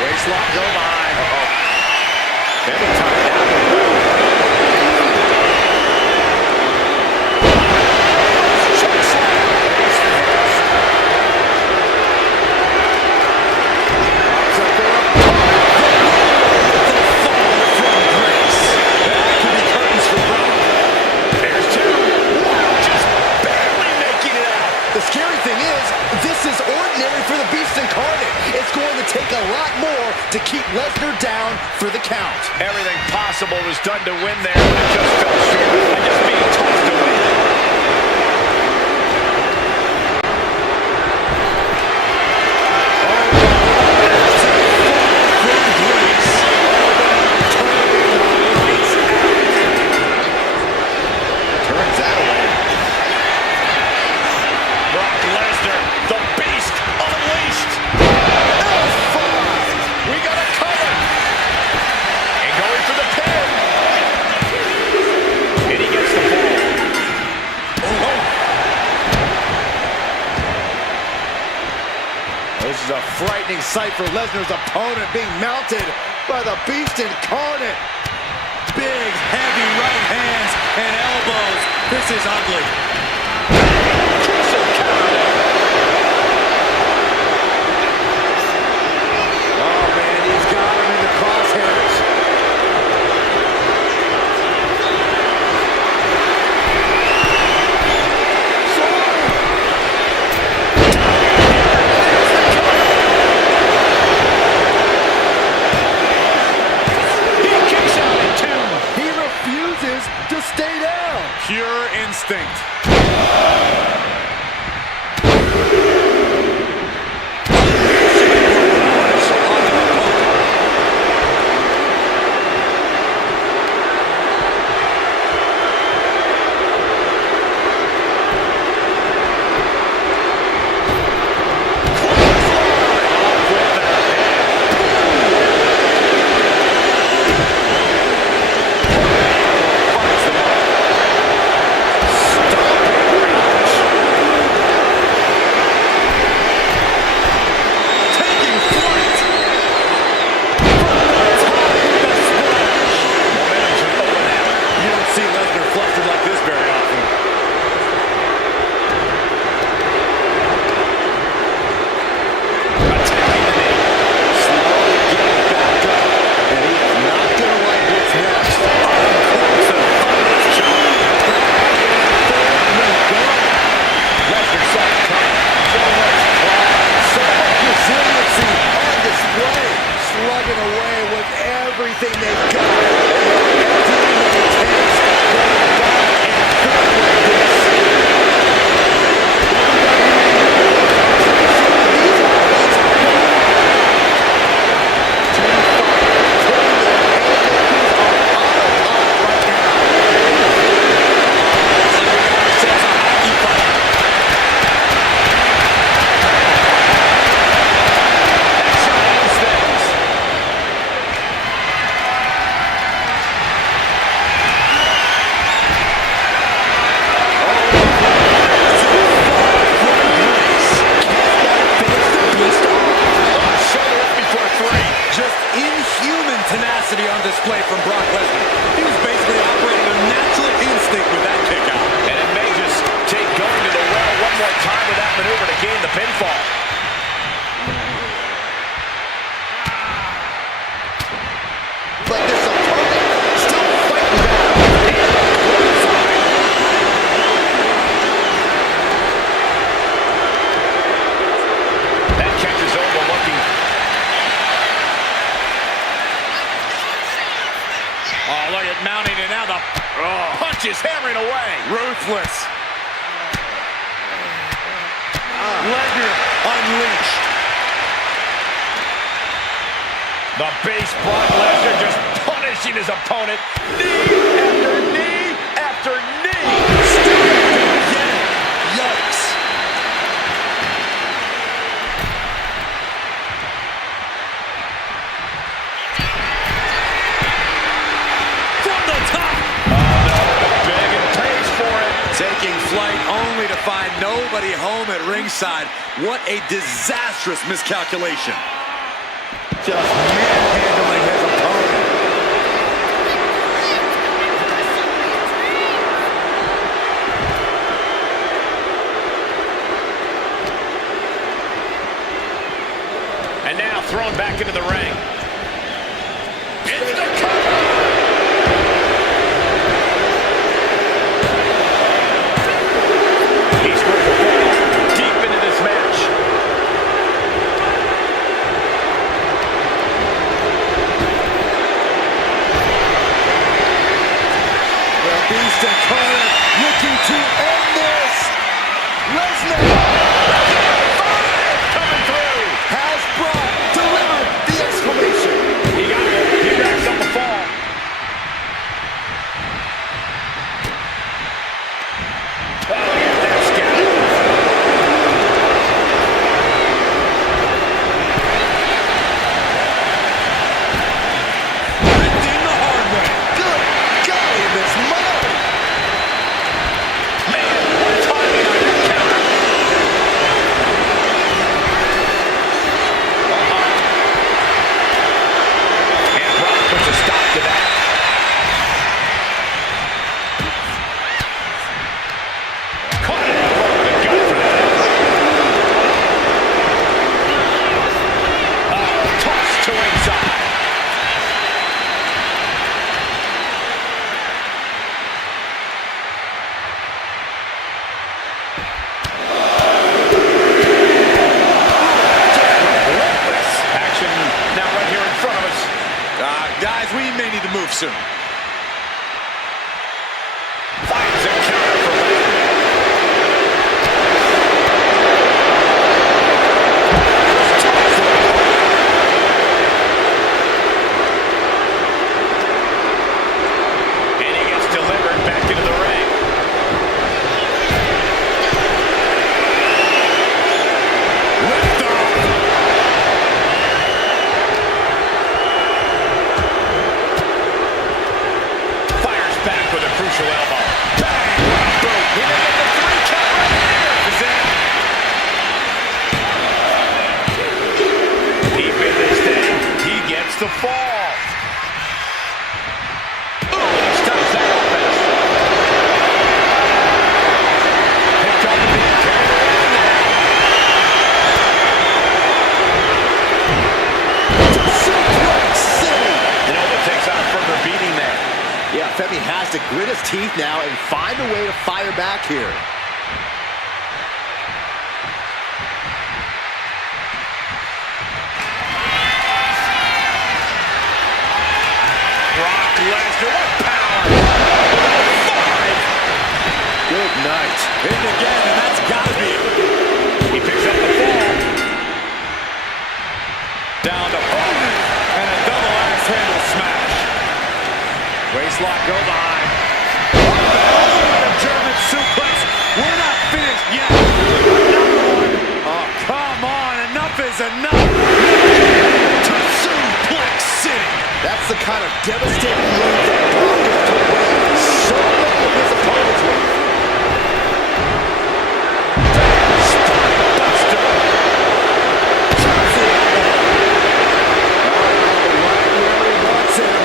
Waistlock go behind. Femi tied out. There's two. Just barely making it out. The scary thing is, this is ordinary for the Beast Incarnate. It's going to take a lot more to keep Lesnar down for the count. Everything possible was done to win there, but it just fell short. And just being tossed away. Turns that away. Brock Lesnar, the beast unleashed. F5. We got a cover. And going for the pin. And he gets the ball. Oh. This is a frightening sight for Lesnar's opponent being mounted by the Beast Incarnate. Big, heavy right hands and elbows. This is ugly. Crucial counter. Oh man, he's got him in the crosshairs. He kicks out at two. He refuses to instinct. Everything they've got. Doing what it takes. On display from Brock Lesnar. He was basically operating on natural instinct with that kick out. And it may just take going to the well one more time with that maneuver to gain the pinfall. But this opponent still fighting back. That catches Oba looking. Oh, look at mounting, and now the punch is hammering away. Ruthless. Lesnar unleashed. The base Brock Lesnar just punishing his opponent. Knee after knee after knee. Yikes. Taking flight only to find nobody home at ringside. What a disastrous miscalculation. Just manhandling his opponent. And now thrown back into the ring. It's the cover. Looking to end this. Lesnar coming through. Has Brock delivered the exclamation. He got it. He racks up the fall. Oh, look at that scout. Ending the hard way. Good golly, Miss Mo. Guys, we may need to move soon. Finds a counter for Lesnar. beneficial elbow. Bang! Boom! He may get the 3 count right here. This is it. Deep in this thing, he gets the fall. Ooh, he stops that offense. Picked up and being carried around now. Suplex City. And Oba takes on a further beating there. Yeah, Femi has to grit his teeth now and find a way to fire back here. Brock Lesnar, what power! 5! Good night. In again, and that's gotta be it. He picks up the fall. Down to boom, and a double axe handle smash. Waistlock go behind. Oh, German suplex. We're not finished yet. Another one. Oh, come on, enough is enough. To Suplex City. That's the kind of devastating move that Brock has put away so many of his opponents with. Buster. Chops the elbow. Right where he wants him.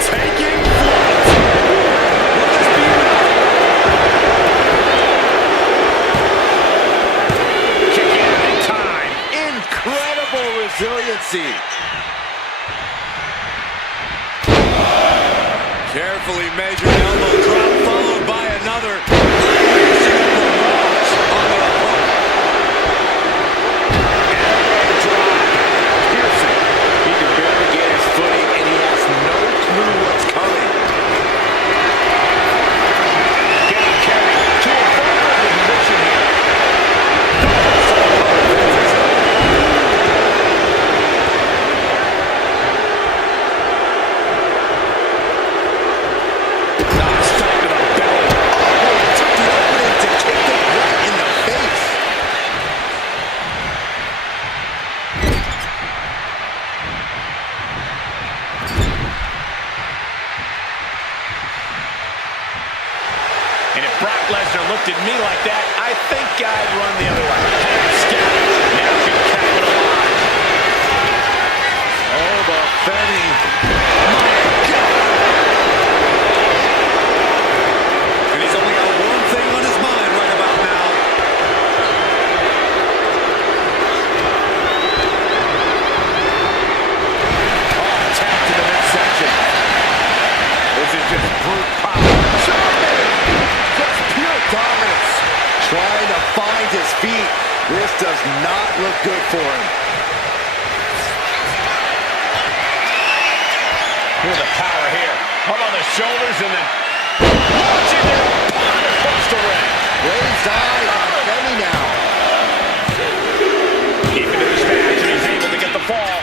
Taking flight. Will this be enough? Kick out in time. Incredible resiliency. Carefully measured elbow drop, followed by another. Unleashing the barrage on their opponent. Elbow drop. Piercing. He can barely get his footing, and he has no clue what's coming. Getting carried to a vulnerable position here. Non-stop to the belly. Oh, took the opening to kick them right in the face. And if Brock Lesnar looked at me like that, I think I'd run the other way. Head scattered. Now can capitalize. Oba Femi. And he's only got one thing on his mind right about now. Oh, tapped to the midsection. This is just brute power. Just pure dominance. Trying to find his feet. This does not look good for him. Here's the power here. Up on the shoulders and then launching their opponent across the ring. Raised eye on Femi now. Keeping his match and he's able to get the fall.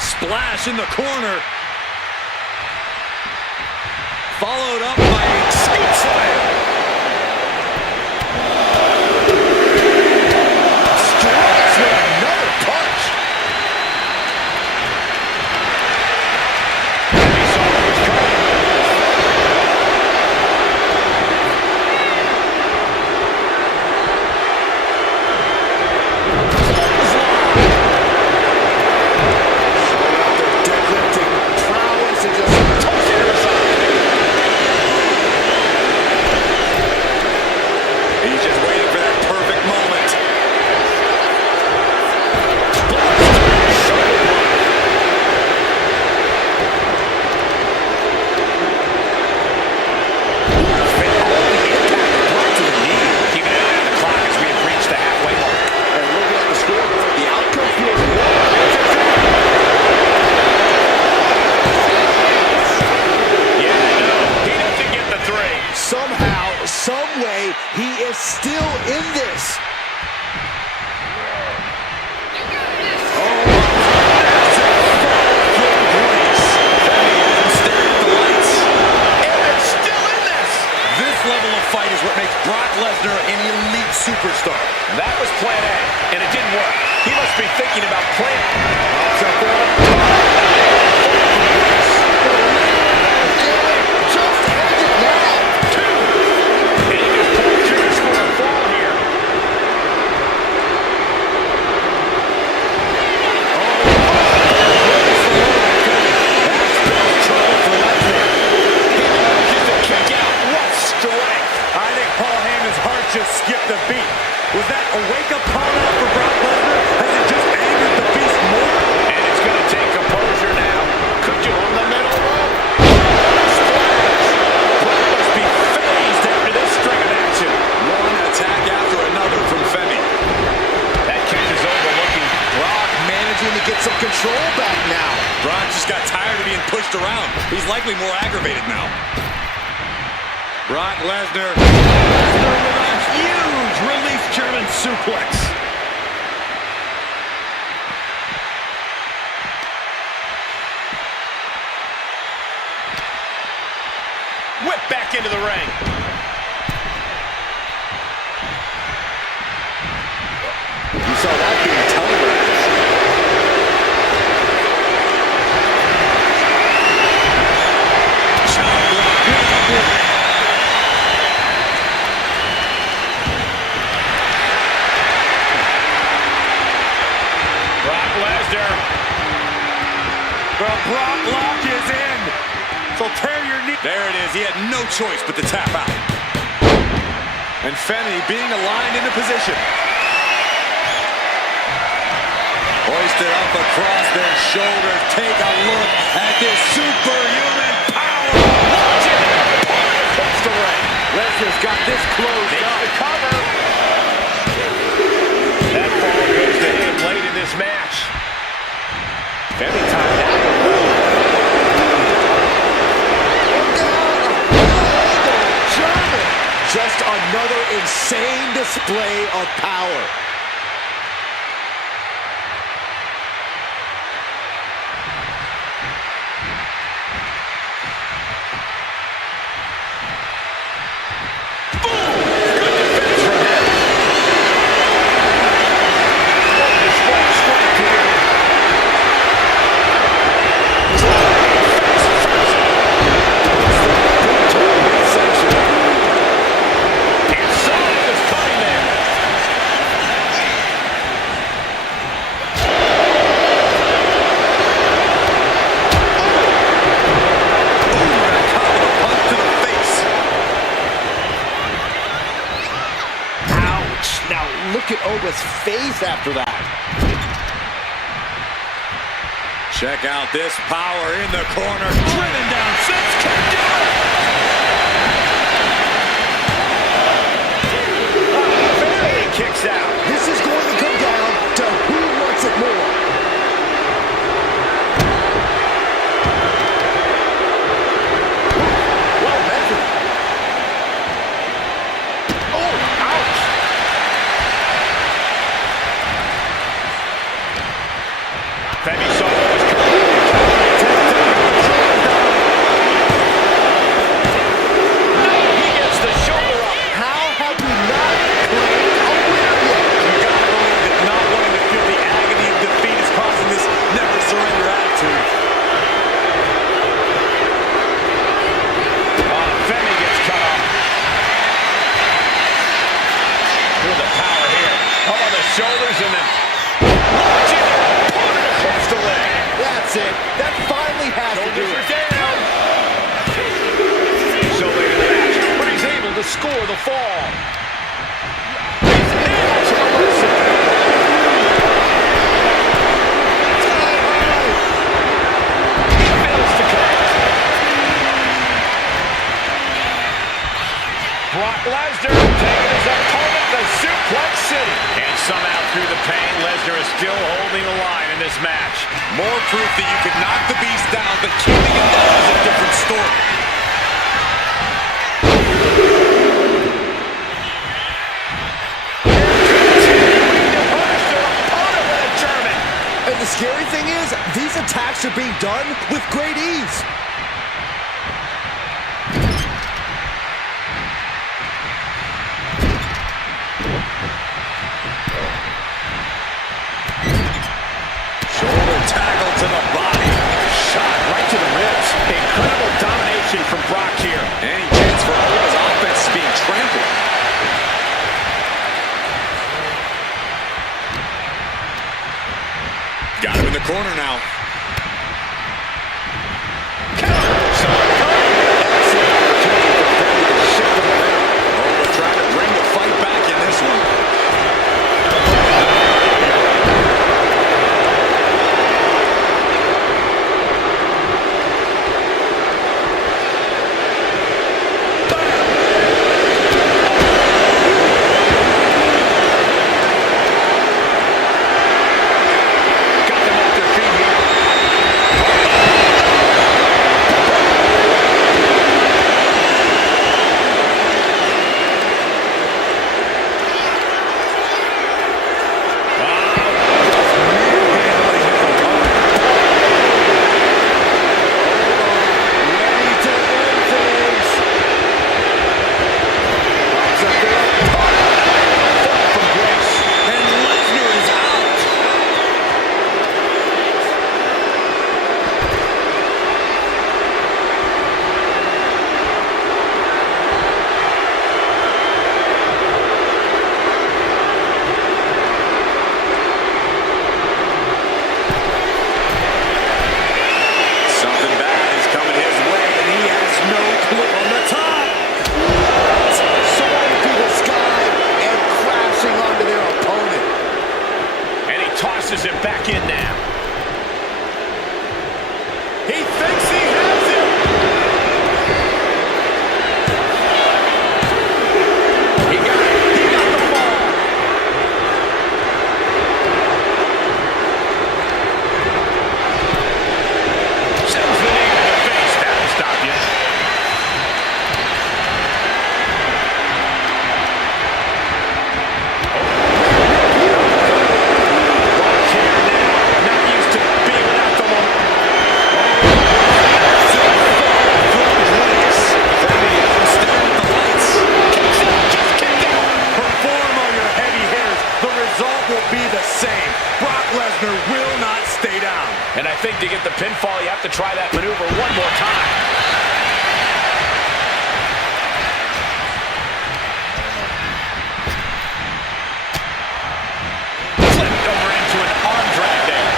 Splash in the corner. Followed up by a scoop slam. Strikes with another punch. He saw what was coming. Their deadlifting prowess and just tossing it aside. He's just waiting for that perfect moment. Keeping an eye on the clock as we have reached the halfway mark. And looking at the scoreboard, the outcome feels warm. Yeah, no, he doesn't get the 3. Somehow, some way, he is still in this. This level of fight is what makes Brock Lesnar an elite superstar. That was plan A, and it didn't work. He must be thinking about plan Just end it now. and he just pulled through to score a fall here. I think Paul Heyman's heart just skipped a beat. Was that a wake-up call out for Brock Lesnar? Has it just angered the beast more? And it's going to take composure now. Could you on the middle rope? Brock must be phased after this string of action. One attack after another from Femi. That catch is overlooking. Brock managing to get some control back now. Brock just got tired of being pushed around. He's likely more aggravated now. Brock Lesnar. Lesnar with a huge release German suplex. Whip back into the ring. You saw that being televised. Brock Lesnar. Well, Brock lock is in. So tear your knee. There it is. He had no choice but to tap out. And Femi being aligned into position. Hoisted up across their shoulders. Take a look at this superhuman power. Watch it. Across the ring. Lesnar's got this closed Makes up. the cover. That fall goes to him late in this match. Femi timed out. German. Just another insane display of power. Look at Oba's face after that. Check out this power in the corner. Driven down. Six can do it. Femi kicks out. This is going to come down to who wants it more. Well measured. Oh, ouch. Femi saw what was coming. He gets the shoulder up. How have we not claimed a winner yet? You gotta believe that not wanting to feel the agony of defeat is causing this never surrender attitude. Femi gets cut off. With the power here. Up on the shoulders and then launching their opponent across the ring. That's it. That finally has to do Shoulders it. are down. So late in the match, but he's able to score the fall. He's able to reverse it. He fails to connect. Brock Lesnar taking his opponent to Suplex City. And somehow through the pain, Lesnar is still holding the line in this match. More proof that you can knock the beast down, but keeping him down is a different story. And the scary thing is, these attacks are being done with great ease. corner now. Trying to bring the fight back in this one. Tosses it back in now. He thinks he has it. He got it. He got the ball. Sends the knee to the face. That'll stop you. Brock Lesnar will not stay down. And I think to get the pinfall, you have to try that maneuver one more time. Flipped over into an arm drag there.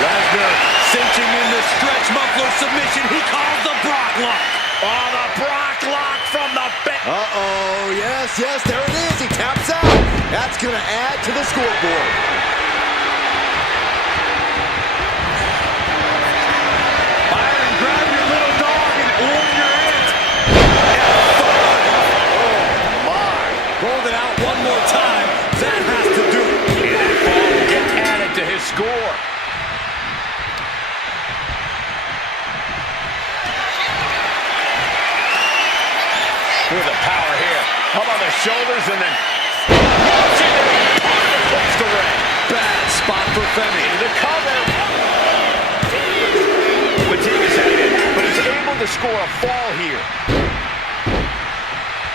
Lesnar cinching in the stretch muffler submission. He calls the Brock lock. Oh, the Brock lock from the back. Uh-oh, yes, there it is. He taps out. That's going to add to the scoreboard. Byron, grab your little dog and warrior it. Oh, my. Rolled it out one more time. That has to do it. And that ball will get added to his score. With the power here. Up on the shoulders and then launching it across the ring. Bad spot for Femi. Into the cover. Fatigue is at it, but he's able to score a fall here.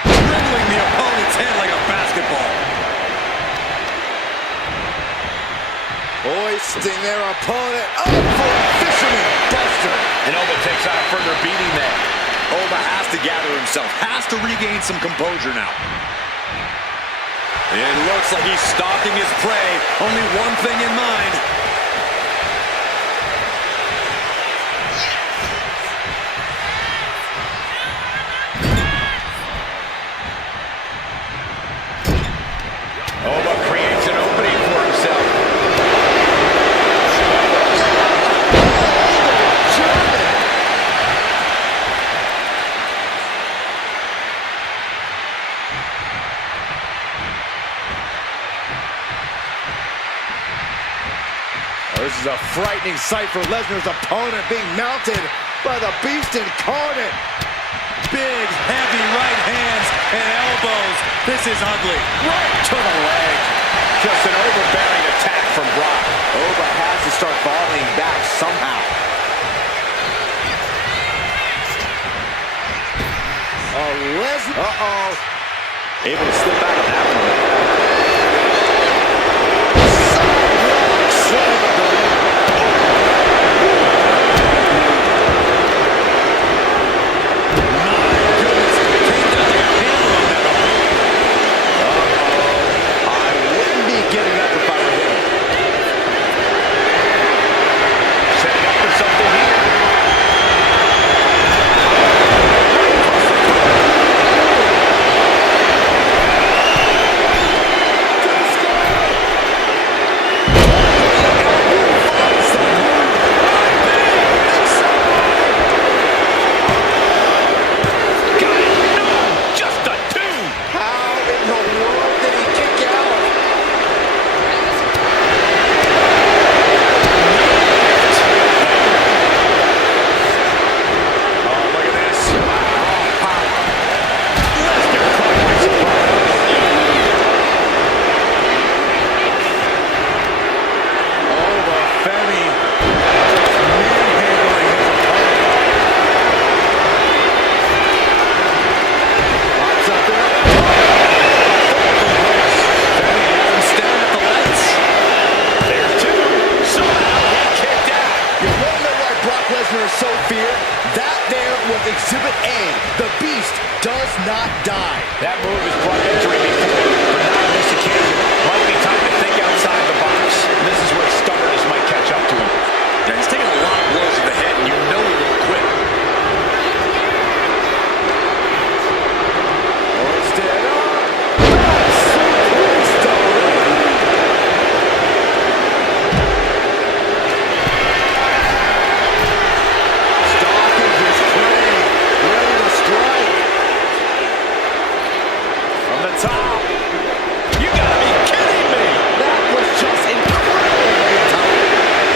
Dribbling the opponent's head like a basketball. Hoisting their opponent up for a fisherman buster. And Oba takes out a further beating there. Oba has to gather himself, has to regain some composure now. It looks like he's stalking his prey. Only one thing in mind. Oba creates an opening for himself. This is a frightening sight for Lesnar's opponent, being mounted by the beast incarnate. Big, heavy right hands and elbows. This is ugly. Right to the leg. Just an overbearing attack from Brock. Oba has to start volleying back somehow. Lesnar. Uh-oh. Able to slip out of that one. Femi manhandling his opponent. Pops up there. Femi has him staring at the lights. There's two. Somehow he kicked out. You want to know why Brock Lesnar is so feared? That there was Exhibit A. The Beast does not die. That move has brought victory before, but not on this occasion. Might be time to think outside the box. This is where stubbornness might catch up to him. Yeah, he's taking a lot of blows to the head, and you know he won't quit. Hoisted up. Suplex to the ring. Stalking his prey. Ready to strike. From the top. You gotta be kidding me! That was just incredible time.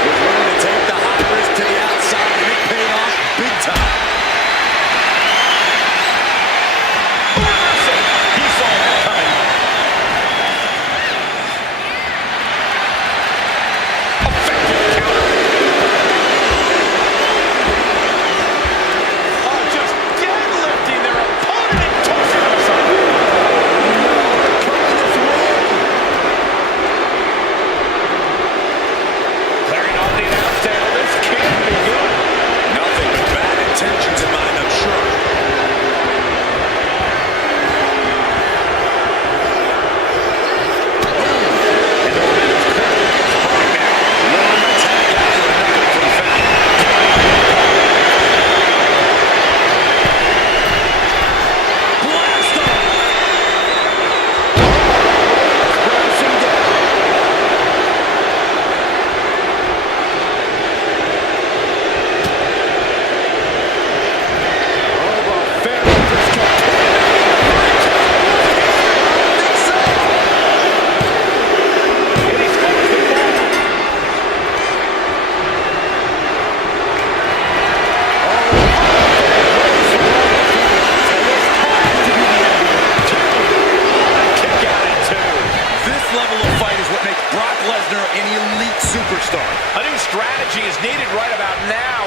Was willing to take the high risk to the outside, and it paid off big time. Reversal. He saw that coming. Effective counter. Oh, just deadlifting their opponent and tossing him aside. Coming this way. Clearing off the announce table. This can't be good. Nothing but bad intentions in mind, I'm sure. And the momentum's clearly against Brock now. One attack after another from Femi. Blast off. Crashing down. Oba Femi just And he's forced the fall. Kick out at two. This level of fight is what makes Brock Lesnar an elite superstar. A new strategy is needed right about now.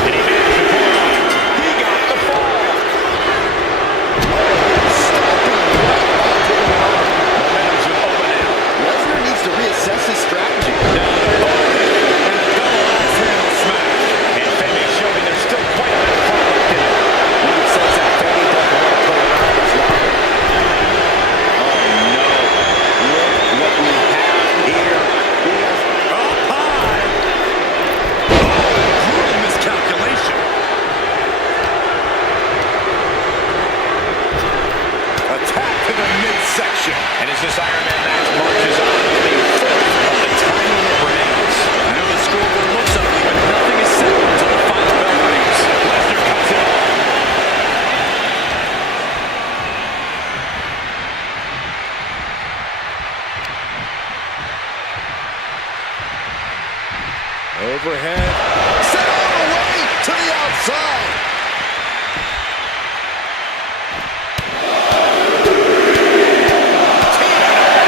And he managed to pull it off. He got the fall. Momentum's with Oba now. Lesnar needs to reassess his strategy. And Femi showing there's still quite a bit of fun left in it. You can sense that Femi doesn't want to play around much longer. Oh no. Look what we have here. He has Up high. Oh, brutal miscalculation. Attack to the midsection. And as this Iron Man match marches on, the fourth of the time limit remains. I know the scoreboard looks ugly, but nothing is settled until the final bell rings. Lesnar cuts it off. overhead. Set all the way to the outside.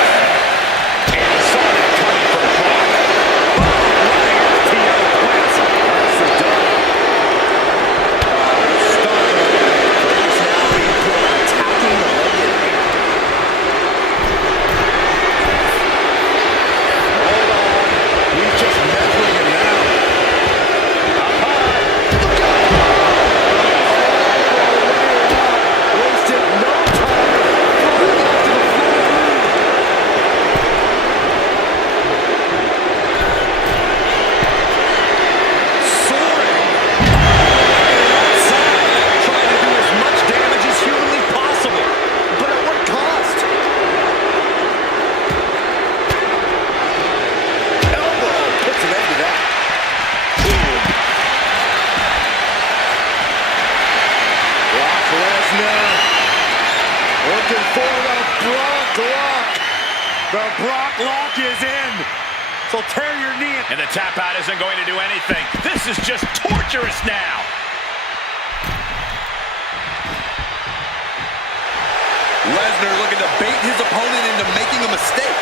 And saw that coming from Brock. Running FTO classic. Nicely done. Starting Curtis now being put attacking the leg area. Hold on. He's just measuring him now. Up high. Look out! Oh, wasted no time. Falling onto the floor. Soaring. Outside. Trying to do as much damage as humanly possible. But at what cost? Elbow puts an end to that. Brock Lesnar looking for the Brock Lock. The Brock Lock is in. So tear your knee. And the tap out isn't going to do anything. This is just torturous now. Lesnar looking to bait his opponent into making a mistake.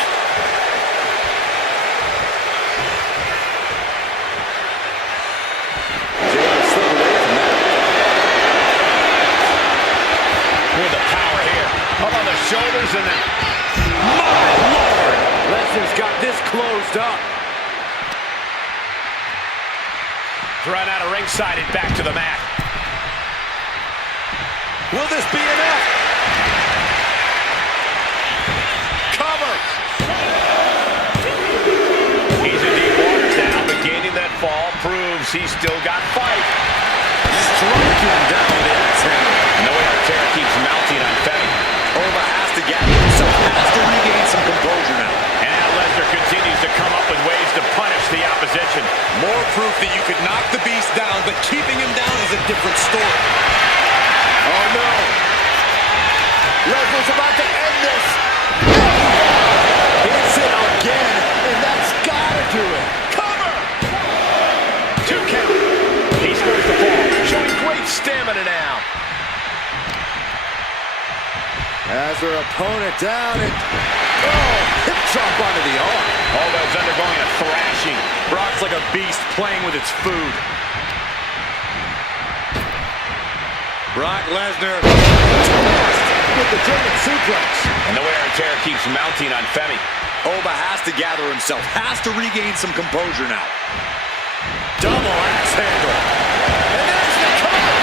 With the power here. Up on the shoulders and then... My Lord! Lesnar's got this closed up. Thrown out of ringside and back to the mat. Will this be enough? Cover! He's in deep waters now, but gaining that fall proves he's still got fight. Striking down with the axe handle. And the way our chair keeps mounting on Femi. Oba has to gather himself, has to regain some composure now. And now Lesnar continues to come up with ways to punish the opposition. More proof that you could knock the beast down, but keeping him down is a different story. Oh no! Lesnar's about to end this! Hits it again, and that's gotta do it! Cover! 2 count. He scores the ball, showing great stamina now. Has their opponent down and... Oh! Hip chop onto the arm. Oba's undergoing a thrashing. Brock's like a beast playing with its food. Brock Lesnar With the German suplex. And the wear and tear keeps mounting on Femi. Oba has to gather himself, has to regain some composure now. Double axe handle. And there's the cover!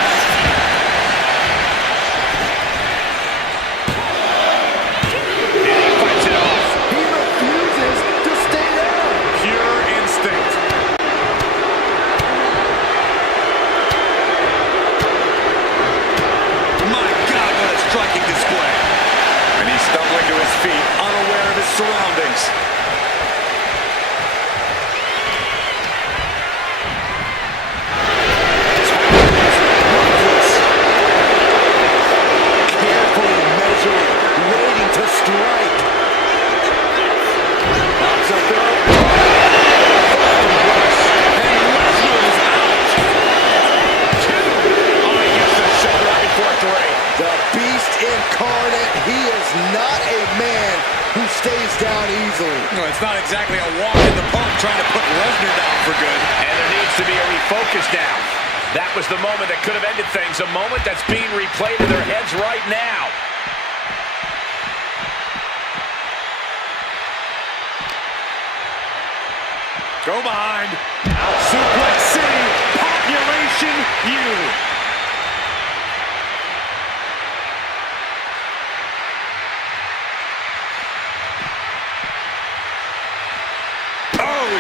And he fights it off. He refuses to stay down. Pure instinct. My God, what a striking display. And he's stumbling to his feet, unaware of his surroundings. Carefully measuring, waiting to strike. Pops up there. And Lesnar is out. 2. Oh, he gets the shoulder right before 3. The beast incarnate, he is not a man who stays down easily. No, it's not exactly a walk in the park trying to put Lesnar down for good. And there needs to be a refocus now. That was the moment that could have ended things. A moment that's being replayed in their heads right now. Go behind. Suplex City. Population U. Oh!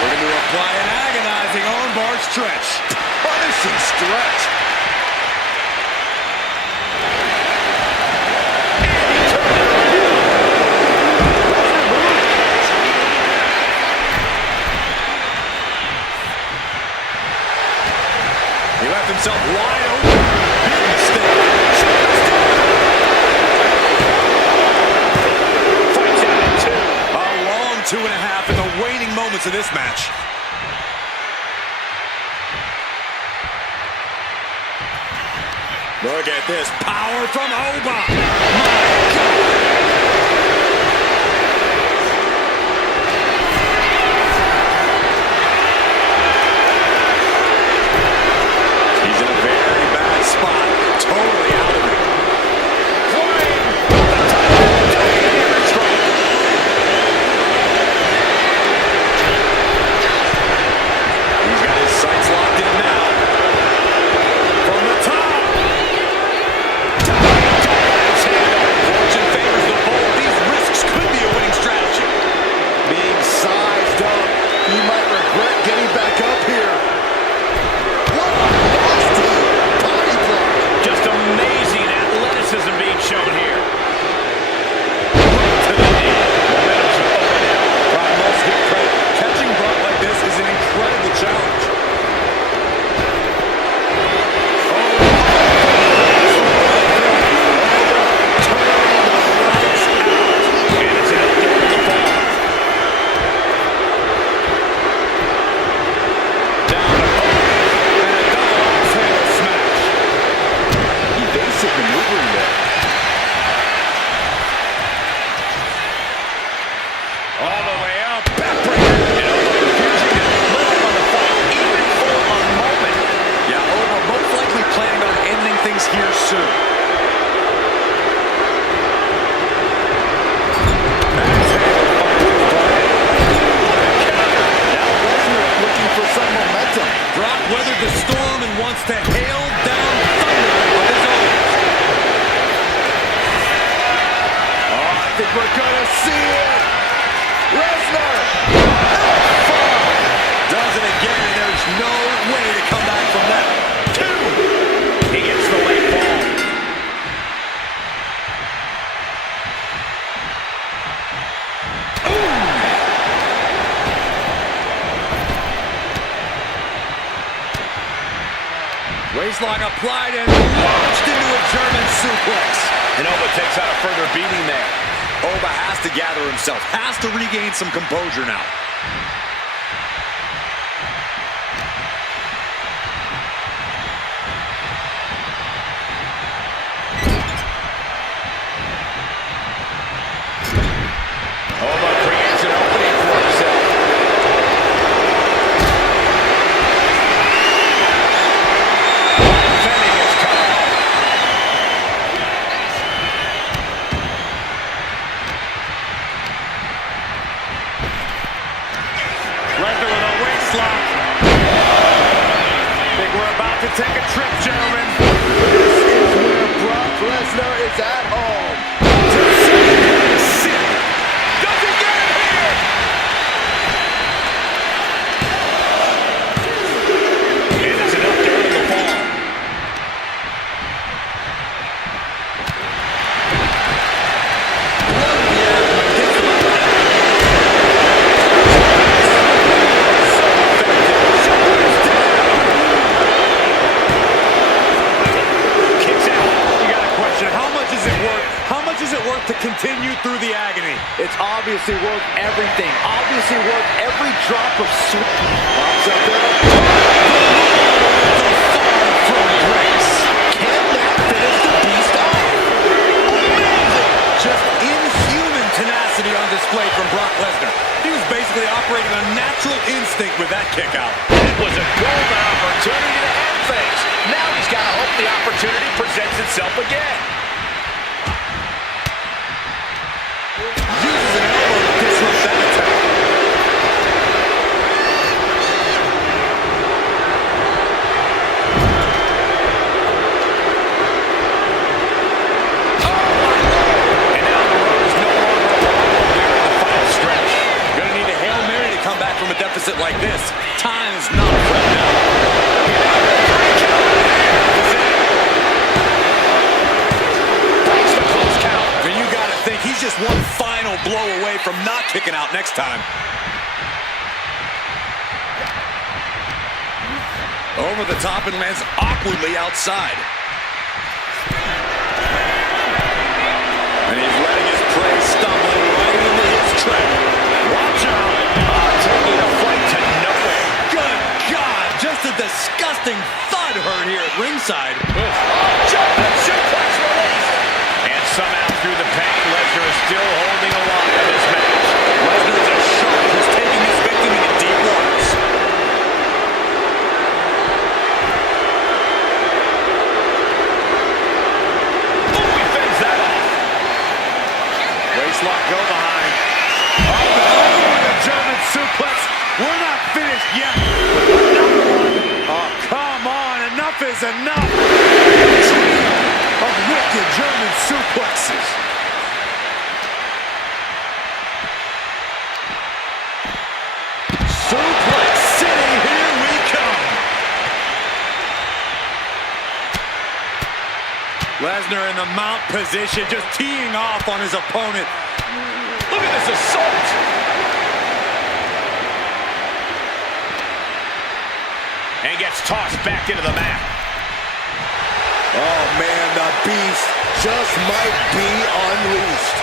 We're going to apply an agonizing armbar stretch. Punishing stretch. He left himself wide open. Big mistake. Fights out in 2. A long 2.5 in the waning moments of this match. Look at this power from Oba. My God. He's in a very bad spot. Totally out of it. He's got his sights locked in now. From the top. think we're gonna see it. Lesnar! Does it again, and there's no way to come back from that. 2! He gets the leg ball. Waistlock applied and launched into a German suplex. And Oba takes out a further beating there. Oba has to gather himself, has to regain some composure now. Oba creates an opening for himself. Oba Femi gets cut off. Lesnar with a waist lock. Think we're about to take a trip, gentlemen. This is where Brock Lesnar is at home. Does he get it here? And it's enough to earn the fall. Kicks out. You got a question. How much is it worth? How much is it worth to continue through the agony? It's obviously worth everything. Obviously worth every drop of sweat. Pops up there. From grace. Can that finish the beast off? Amazing! Just inhuman tenacity on display from Brock Lesnar. He was basically operating on natural instinct with that kick out. It was a golden opportunity to end things. Now he's got to hope the opportunity presents itself again. Uses an elbow to disrupt that attack. And now the road is no longer allowable here in the final stretch. Gonna need a Hail Mary to come back from a deficit like this. Time is not right now. Breaks the close count. And you gotta think he's just one final blow away from not kicking out next time. Over the top and lands awkwardly outside. And he's letting his prey stumbling right into his trap. Watch out. Taking a flight to nowhere. Good God, just a disgusting thud heard here at ringside. Jumping suplex released. And somehow through the pain, Lesnar is still holding alive in this match. Lesnar is a shark who's taking his victim into deep waters. Ooh, he fends that off. Waistlock go behind. Up and over with a German suplex. We're not finished yet. Another one. Oh, come on. Enough is enough. Of wicked German suplexes. Suplex City, here we come. Lesnar in the mount position, just teeing off on his opponent. Look at this assault. And gets tossed back into the mat. Oh man, the beast just might be unleashed.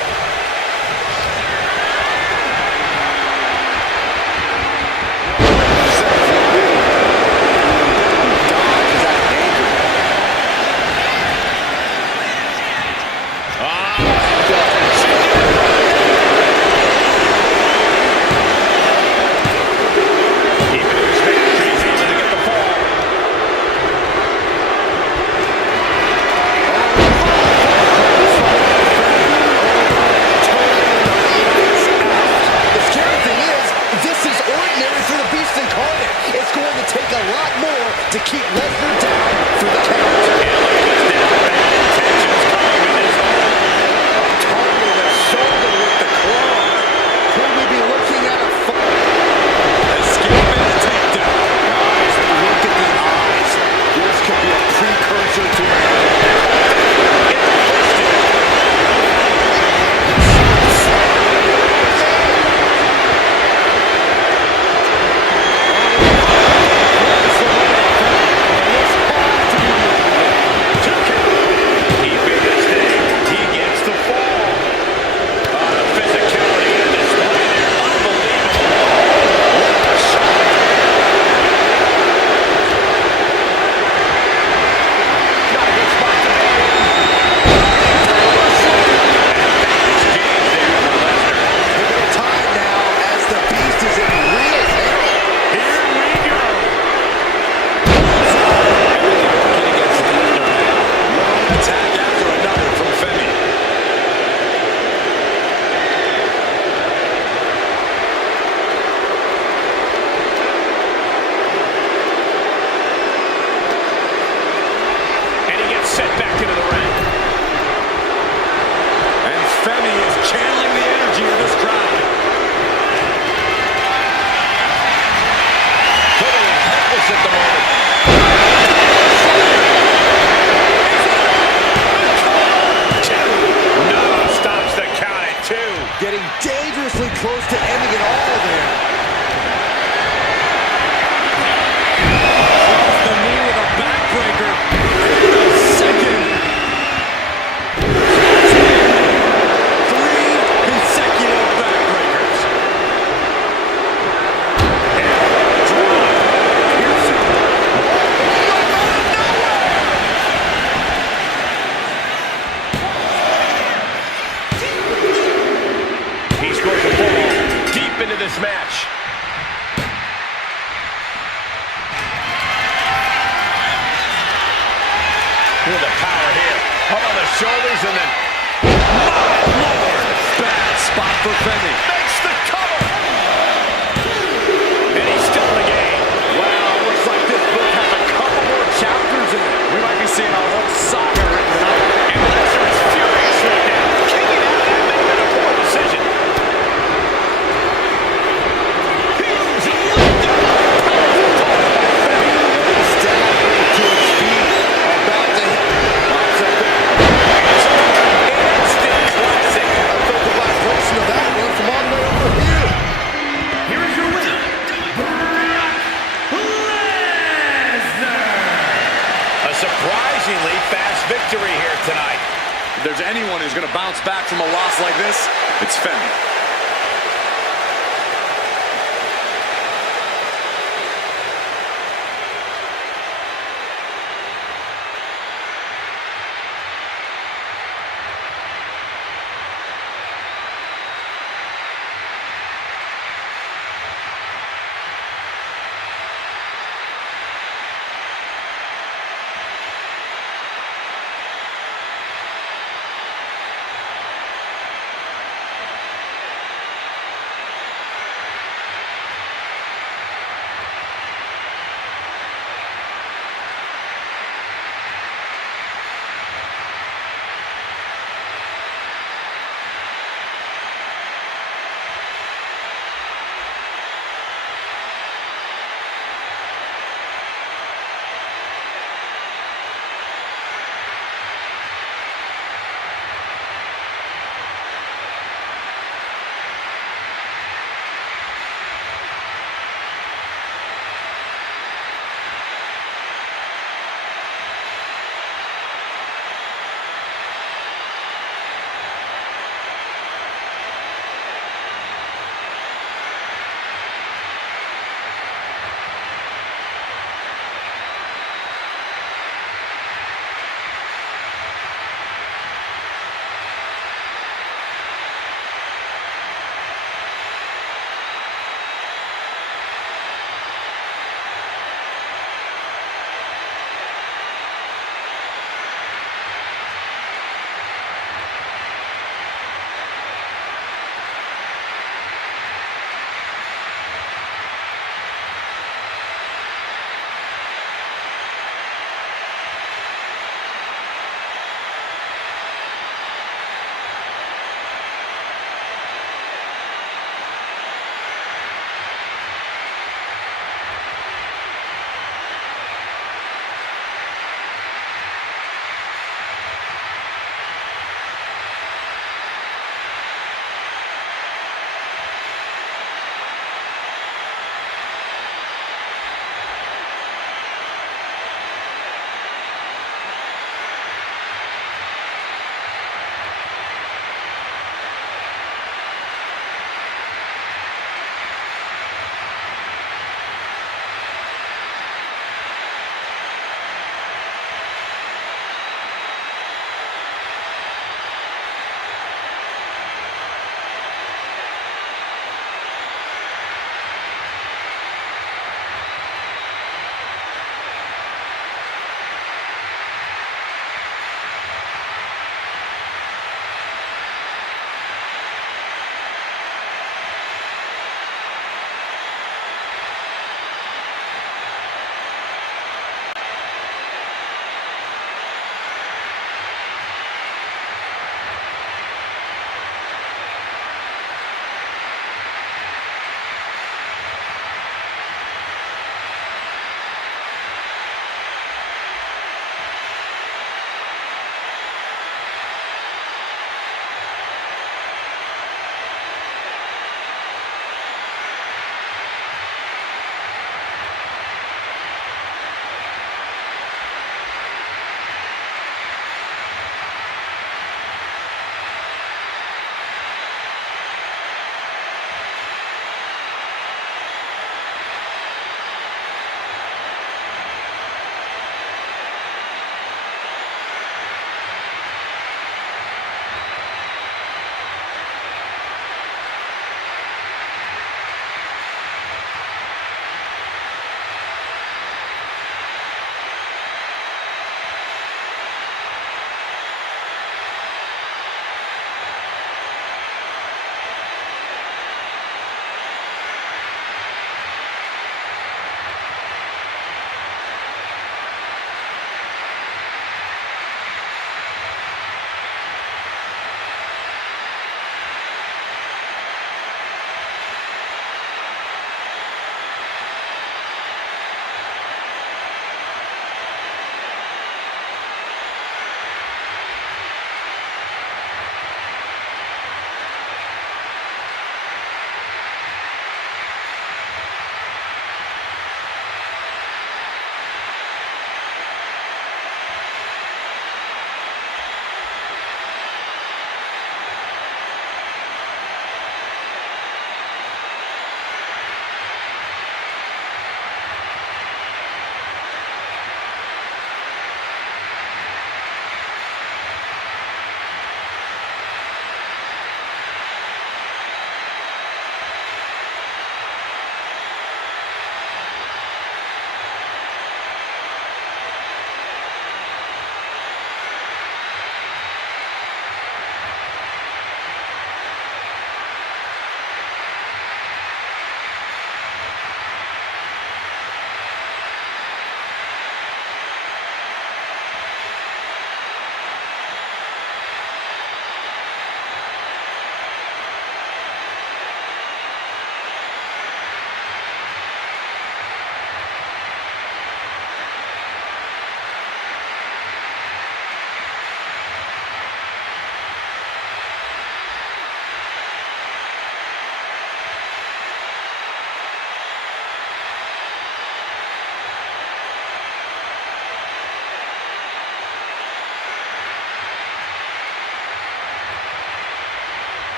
this match. Look at the power here. Up on the shoulders and then... My Lord! Bad spot for Femi. Makes the cover! And he's still in the game. Wow, looks like this book has a couple more chapters in it. We might be seeing a whole saga written tonight. And Lesnar is furious right now. Kicking out, that may have been a poor decision. He's lifted up. Powerful fall by Femi. Staggering to his feet. About to hit. Instant classic. I felt the vibration of that one from all the way over here. Here is your winner, Lesnar. A surprisingly fast victory here tonight. If there's anyone who's going to bounce back from a loss like this, it's Femi.